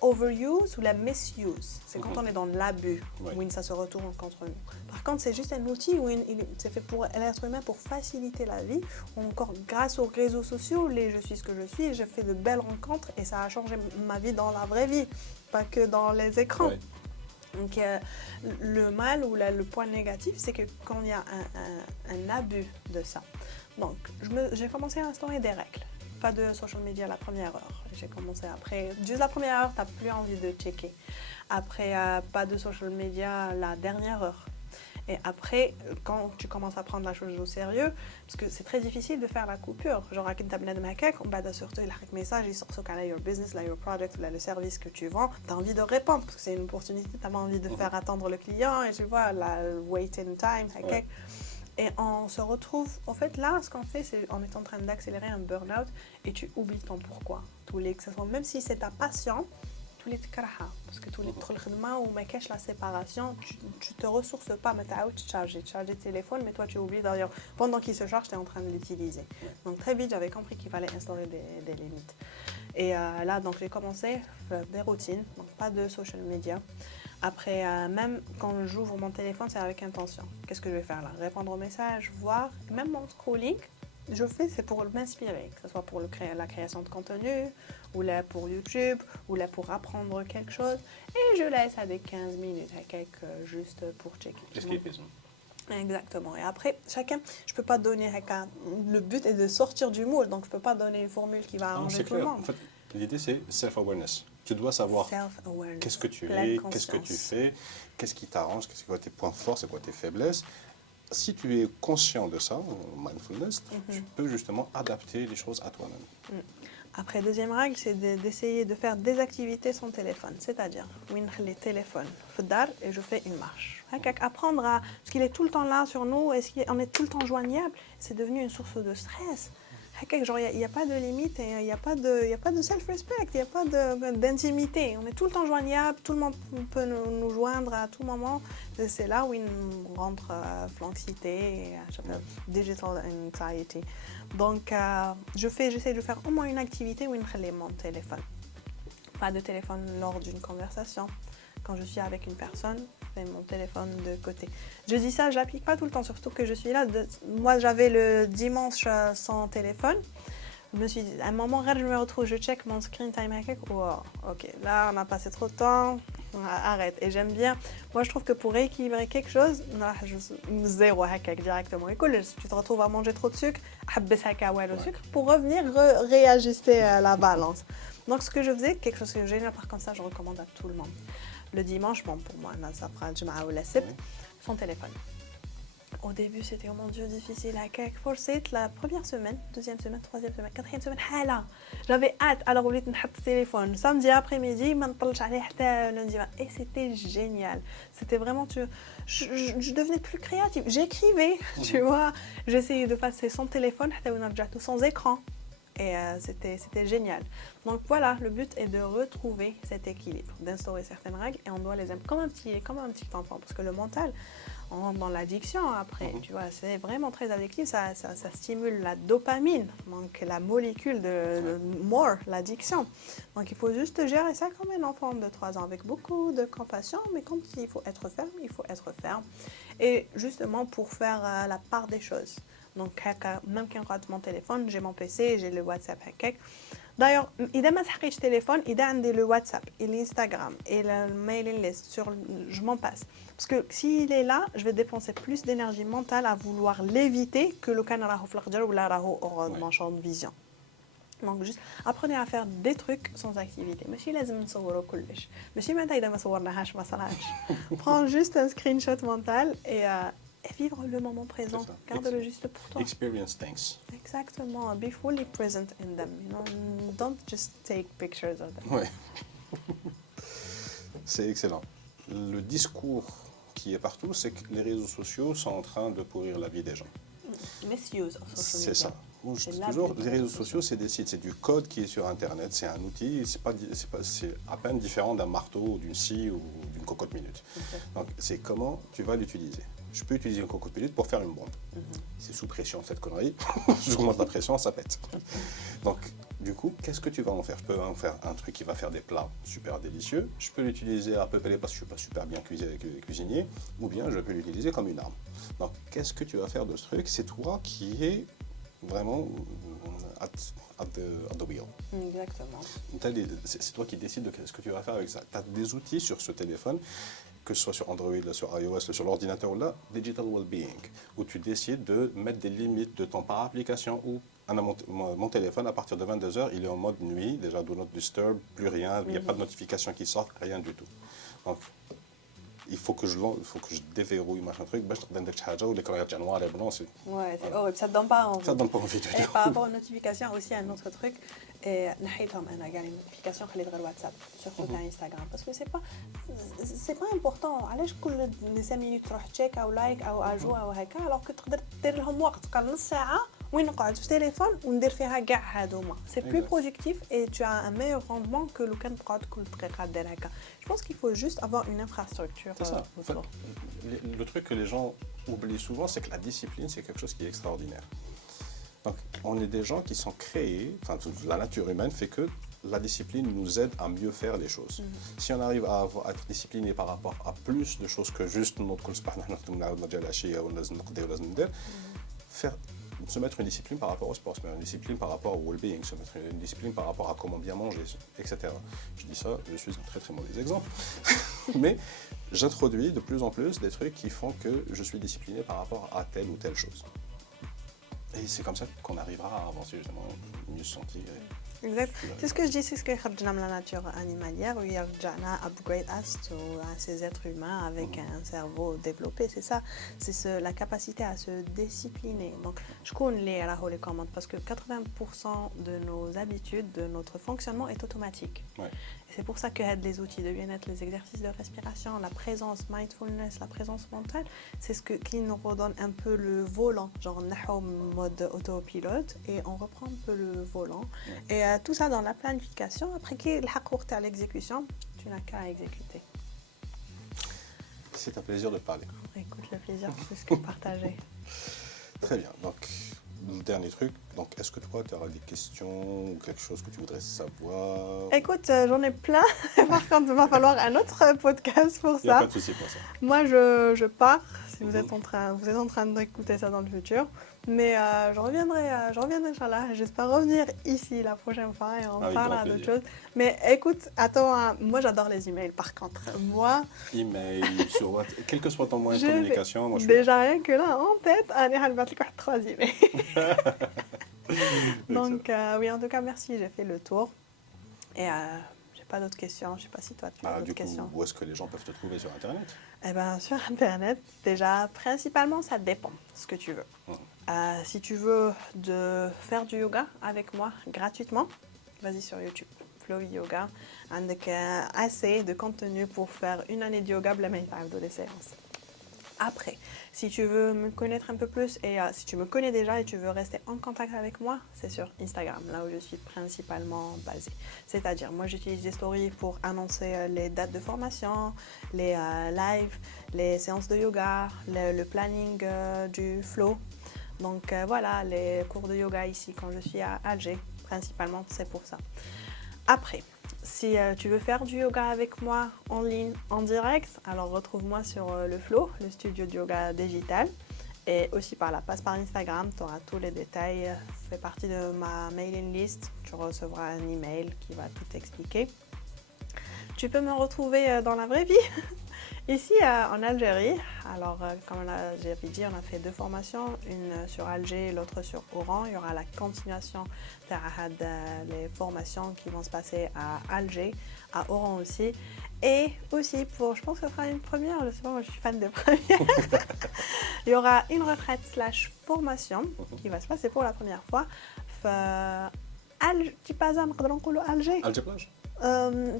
overuse ou la misuse. C'est quand on est dans l'abus, où ça se retourne contre nous. Par contre, c'est juste un outil où c'est fait pour l'être humain pour faciliter la vie. Encore grâce aux réseaux sociaux, je suis ce que je suis, j'ai fait de belles rencontres et ça a changé ma vie dans la vraie vie, pas que dans les écrans. Ouais. Donc le mal ou le point négatif, c'est que quand il y a un abus de ça. Donc j'ai commencé à instaurer des règles. Pas de social media la première heure. J'ai commencé après. Juste la première heure, tu n'as plus envie de checker. Après, pas de social media la dernière heure. Et après, quand tu commences à prendre la chose au sérieux, parce que c'est très difficile de faire la coupure. Genre, avec ta bnadem hakak, on va surtout le message, il sort sur your business, your product, le service que tu vends. Tu as envie de répondre, parce que c'est une opportunité, tu n'as pas envie de faire attendre le client, et tu vois, la waiting time, hakak. Et on se retrouve, en fait, là, ce qu'on fait, c'est on est en train d'accélérer un burn-out et tu oublies ton pourquoi. Même si c'est ta passion, tous les تكرهها parce que tous les تدخل الخدمة وما كاش la séparation, tu te ressources pas, mais tu as charger le téléphone, mais toi tu oublies d'ailleurs pendant qu'il se charge, tu es en train de l'utiliser. Donc très vite, j'avais compris qu'il fallait instaurer des limites. Et là, donc j'ai commencé des routines, donc pas de social media. Après, même quand j'ouvre mon téléphone, c'est avec intention. Qu'est-ce que je vais faire là? Répondre aux messages, voir, même mon scrolling, je fais, c'est pour m'inspirer, que ce soit pour la création de contenu, ou là pour YouTube, ou là pour apprendre quelque chose. Et je laisse à des 15 minutes, juste pour checker. Escapisme. Exactement. Et après, chacun, je ne peux pas donner, le but est de sortir du moule, donc je ne peux pas donner une formule qui va arranger tout le monde. En fait, l'idée, c'est self-awareness. Tu dois savoir qu'est-ce que tu es, qu'est-ce que tu fais, qu'est-ce qui t'arrange, qu'est-ce quoi tes points forts, c'est quoi tes faiblesses. Si tu es conscient de ça, mindfulness, tu peux justement adapter les choses à toi-même. Après, deuxième règle, c'est d'essayer de faire des activités sans téléphone. C'est-à-dire, les téléphones, et je fais une marche. Apprendre à... Parce qu'il est tout le temps là sur nous, on est tout le temps joignable, c'est devenu une source de stress. Il n'y a pas de limite, il n'y a pas de self-respect, il n'y a pas d'intimité. On est tout le temps joignable, tout le monde peut nous joindre à tout moment. C'est là où il rentre l'anxiété, digital anxiety. Donc, j'essaie de faire au moins une activité où il me mon téléphone. Pas de téléphone lors d'une conversation. Quand je suis avec une personne, je mets mon téléphone de côté. Je dis ça, je ne l'applique pas tout le temps, surtout que je suis là. Moi, j'avais le dimanche sans téléphone. Je me suis dit, à un moment, je me retrouve, je check mon screen time. Ok, là, on a passé trop de temps. Arrête. Et j'aime bien. Moi, je trouve que pour rééquilibrer quelque chose, zéro directement. Écoute, tu te retrouves à manger trop de sucre, sucre pour revenir réajuster la balance. Donc, ce que je faisais, quelque chose que génial, par contre, ça, je recommande à tout le monde. Le dimanche, bon, pour moi, ça fera son téléphone. Au début, c'était, oh mon Dieu, difficile à quelque forcer. La première semaine, deuxième semaine, troisième semaine, quatrième semaine, j'avais hâte. Alors, je mettre le téléphone. Samedi après-midi, lundi. Et c'était génial. C'était vraiment, je devenais plus créative. J'écrivais, tu vois. J'essayais de passer sans téléphone, sans écran. Et c'était génial. Donc voilà, le but est de retrouver cet équilibre, d'instaurer certaines règles et on doit les aimer comme un petit enfant. Parce que le mental, on rentre dans l'addiction après, tu vois, c'est vraiment très addictif, ça stimule la dopamine, donc la molécule de more, l'addiction. Donc il faut juste gérer ça comme un enfant de 3 ans, avec beaucoup de compassion, mais quand il faut être ferme, il faut être ferme. Et justement pour faire la part des choses. Donc, même quand je rate mon téléphone, j'ai mon PC, j'ai le WhatsApp. D'ailleurs, إذا ما تحقيش téléphone, إذا عندي le WhatsApp et l'Instagram et le mailing list, je m'en passe. Parce que s'il est là, je vais dépenser plus d'énergie mentale à vouloir l'éviter que le كان راهو في الخجر ولا راهو hors de mon champ de vision. Donc, juste apprenez à faire des trucs sans activité. ماشي لازم نصوروا كلش. ماشي معناتها إذا ما صورناهاش ما صراتش. Prends juste un screenshot mental et vivre le moment présent. Garde-le juste pour toi. Experience things. Exactement. Be fully present in them. You know? Don't just take pictures of them. Ouais. C'est excellent. Le discours qui est partout, c'est que les réseaux sociaux sont en train de pourrir la vie des gens. Misuse of social media. C'est ça. Toujours, les réseaux sociaux, c'est des sites, c'est du code qui est sur Internet, c'est un outil, c'est à peine différent d'un marteau, ou d'une scie ou d'une cocotte minute. Donc, c'est comment tu vas l'utiliser. Je peux utiliser une cocotte minute pour faire une bombe. C'est sous pression cette connerie. J'augmente la pression, ça pète. Donc, du coup, qu'est-ce que tu vas en faire? Je peux en faire un truc qui va faire des plats super délicieux. Je peux l'utiliser à peu près parce que je ne suis pas super bien cuisinier. Ou bien je peux l'utiliser comme une arme. Donc, qu'est-ce que tu vas faire de ce truc? C'est toi qui es vraiment at the wheel. Exactement. C'est toi qui décides de ce que tu vas faire avec ça. Tu as des outils sur ce téléphone, que ce soit sur Android, sur iOS, sur l'ordinateur ou là, Digital Wellbeing, où tu décides de mettre des limites de temps par application ou mon téléphone, à partir de 22h, il est en mode nuit, déjà do not disturb, plus rien, il n'y a pas de notification qui sort, rien du tout. Donc, il faut que je déverrouille machin truc, باش تقدر ندير شي حاجه ولا كان يرجع noir et blanc, Ouais, c'est horrible, ça te donne pas envie. ça donne pas envie du Et tout. par rapport aux notifications, aussi un autre truc, et نحيتهم انا كاع les notifications خليت غير واتساب surtout تاع انستغرام parce que c'est pas important علاش كل 5 minutes تروح تشيك او لايك او اجو او هكا alors que تقدر دير لهم وقت قال نص ساعه وين نقعد في التليفون وندير فيها كاع هذوما c'est plus productif et tu as un meilleur rendement que لو كان تقعد كل دقيقه دير هكا. Je pense qu'il faut juste avoir une infrastructure. C'est ça. En fait, le truc que les gens oublient souvent, c'est que la discipline, c'est quelque chose qui est extraordinaire. Donc, on est des gens qui sont créés, enfin, la nature humaine fait que la discipline nous aide à mieux faire les choses. Si on arrive à être discipliné par rapport à plus de choses que juste se mettre une discipline par rapport au sport, se mettre une discipline par rapport au well-being, se mettre une discipline par rapport à comment bien manger, etc. Je dis ça, je suis un très très mauvais exemple, mais j'introduis de plus en plus des trucs qui font que je suis discipliné par rapport à telle ou telle chose. Et c'est comme ça qu'on arrivera à avancer justement, mieux se sentir. Exact. C'est ce que je dis, c'est ce que يخرجنا من la nature animalière où يرجعنا upgrade us to ces êtres humains avec un cerveau développé, c'est ça. C'est la capacité à se discipliner. Donc, je connais les commandes parce que 80% de nos habitudes, de notre fonctionnement est automatique. Ouais. Et c'est pour ça que les outils de bien-être, les exercices de respiration, la présence, mindfulness, la présence mentale, c'est ce qui nous redonne un peu le volant, genre mode autopilote et on reprend un peu le volant. Et tout ça dans la planification. Après qu'il y a l'exécution, tu n'as qu'à exécuter. C'est un plaisir de parler. Écoute, le plaisir, c'est ce que partager. Très bien. Donc, le dernier truc. Donc, est-ce que toi, tu auras des questions ou quelque chose que tu voudrais savoir? Écoute, j'en ai plein. Par contre, il va falloir un autre podcast pour ça. Il n'y a pas de souci pour ça. Moi, je pars. Si vous êtes en train d'écouter ça dans le futur. Mais je reviendrai, Inch'Allah. J'espère revenir ici la prochaine fois et on parlera d'autres choses. Mais écoute, attends, moi j'adore les emails par contre. Moi, email, sur WhatsApp, quel que soit ton moyen de communication, moi je suis déjà rien que là en tête, allez, on va te faire 3 emails. Donc oui, en tout cas, merci, j'ai fait le tour. Et j'ai pas d'autres questions. Je sais pas si toi tu as d'autres questions. Où est-ce que les gens peuvent te trouver sur Internet? Eh bien, sur Internet, déjà, principalement, ça dépend ce que tu veux. Si tu veux faire du yoga avec moi gratuitement, vas-y sur YouTube, Flowy Yoga, avec assez de contenu pour faire une année de yoga, de les séances. Après, si tu veux me connaître un peu plus et si tu me connais déjà et tu veux rester en contact avec moi, c'est sur Instagram, là où je suis principalement basée. C'est-à-dire, moi j'utilise des stories pour annoncer les dates de formation, les lives, les séances de yoga, le planning du flow. Donc voilà, les cours de yoga ici quand je suis à Alger, principalement c'est pour ça. Après, si tu veux faire du yoga avec moi en ligne, en direct, alors retrouve-moi sur le Flow, le studio de yoga digital. Et aussi passe par Instagram, tu auras tous les détails. Fais partie de ma mailing list, tu recevras un email qui va tout expliquer. Tu peux me retrouver dans la vraie vie. Ici en Algérie, alors comme j'avais dit, on a fait 2 formations, une sur Alger et l'autre sur Oran. Il y aura la continuation des formations qui vont se passer à Alger, à Oran aussi. Et aussi, je pense que ce sera une première, je sais pas, moi je suis fan de première. Il y aura une retraite / formation qui va se passer pour la première fois. Alger, Alger Plage?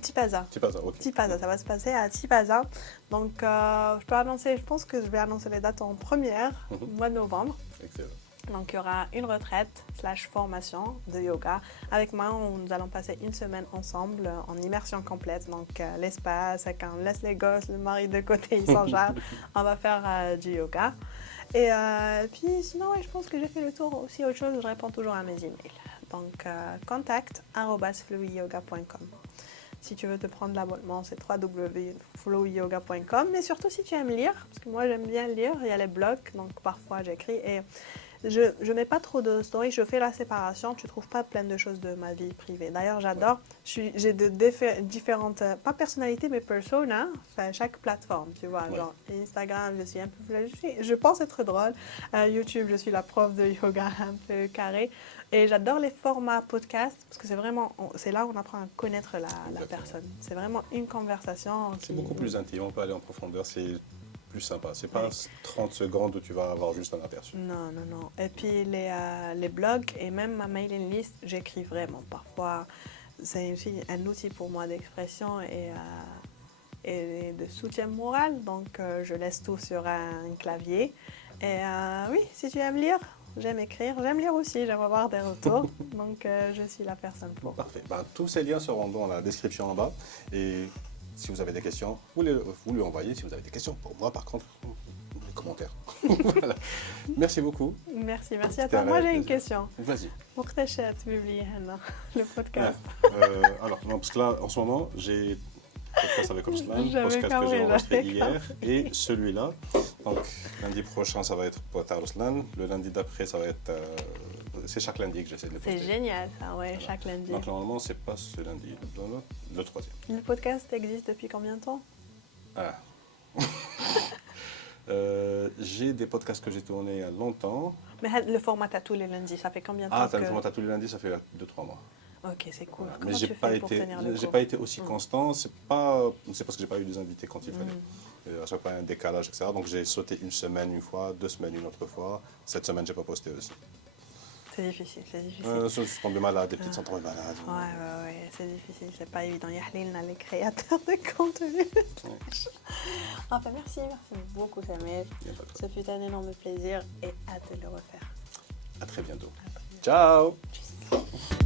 Tipaza. Ok. Tipaza, ça va se passer à Tipaza. Donc, je pense que je vais annoncer les dates en première, mois de novembre. Excellent. Donc, il y aura une retraite / formation de yoga. Avec moi, nous allons passer une semaine ensemble en immersion complète. Donc, l'espace, on laisse les gosses, le mari de côté, il s'en charge. On va faire du yoga. Et puis, sinon, je pense que j'ai fait le tour aussi. Autre chose, je réponds toujours à mes emails. Donc, contact@flowyyoga.com. Si tu veux te prendre l'abonnement, c'est www.flowyyoga.com. Mais surtout, si tu aimes lire, parce que moi, j'aime bien lire, il y a les blogs, donc parfois j'écris. Et Je mets pas trop de stories, je fais la séparation. Tu trouves pas plein de choses de ma vie privée. D'ailleurs, j'adore. J'ai de différentes, pas personnalités, mais personas. Enfin, chaque plateforme, tu vois. Ouais. Genre Instagram, je suis un peu, je pense être drôle. YouTube, je suis la prof de yoga un peu carré. Et j'adore les formats podcast parce que c'est vraiment, c'est là où on apprend à connaître la Exactement. personne. C'est vraiment une conversation. C'est beaucoup plus intime, on peut aller en profondeur, c'est plus sympa. C'est pas 30 secondes où tu vas avoir juste un aperçu. Non, non, non. Et puis les blogs et même ma mailing list, j'écris vraiment. Parfois, c'est aussi un outil pour moi d'expression et de soutien moral. Donc, je laisse tout sur un clavier. Et oui, si tu aimes lire, j'aime écrire. J'aime lire aussi, j'aime avoir des retours. Donc, je suis la personne pour. Parfait. Ben, tous ces liens seront dans la description en bas. Et si vous avez des questions, vous lui envoyez. Si vous avez des questions pour moi, par contre, les commentaires. Voilà. Merci beaucoup. Merci, merci à C'était toi. un Moi, j'ai réel une plaisir. question. Vas-y. Pourquoi tu as publié le podcast? Alors, non, parce que là, en ce moment, j'ai podcast avec Ruslan, J'avais podcast que compris, j'ai enregistré j'avais hier, et celui-là. Donc, lundi prochain, ça va être pour Ruslan. Le lundi d'après, ça va être... c'est chaque lundi que j'essaie de le poster. C'est génial, ça, ouais, chaque lundi. Donc, normalement, c'est pas ce lundi, le troisième. Le podcast existe depuis combien de temps? Ah. J'ai des podcasts que j'ai tournés il y a longtemps. Mais le format à tous les lundis, ça fait combien de temps T'as que... le format tous les lundis, ça fait 2-3 mois. Ok, c'est cool. Voilà. Comment Mais j'ai tu pas fais pour été, tenir le j'ai coup? pas été aussi constant. C'est parce que j'ai pas eu des invités quand il fallait. À chaque fois, il y a un décalage, etc. Donc j'ai sauté une semaine une fois, 2 semaines une autre fois. Cette semaine, j'ai pas posté aussi. C'est difficile, c'est difficile. Je suis tombé malade, des petites symptômes malades. Ouais, c'est difficile, c'est pas évident. Yahlilna, les créateurs de contenu. Enfin, merci beaucoup, Samir. Il y a pas de quoi. Ce fut un énorme plaisir et hâte de le refaire. À très bientôt. À très bientôt. Ciao! Tchuss.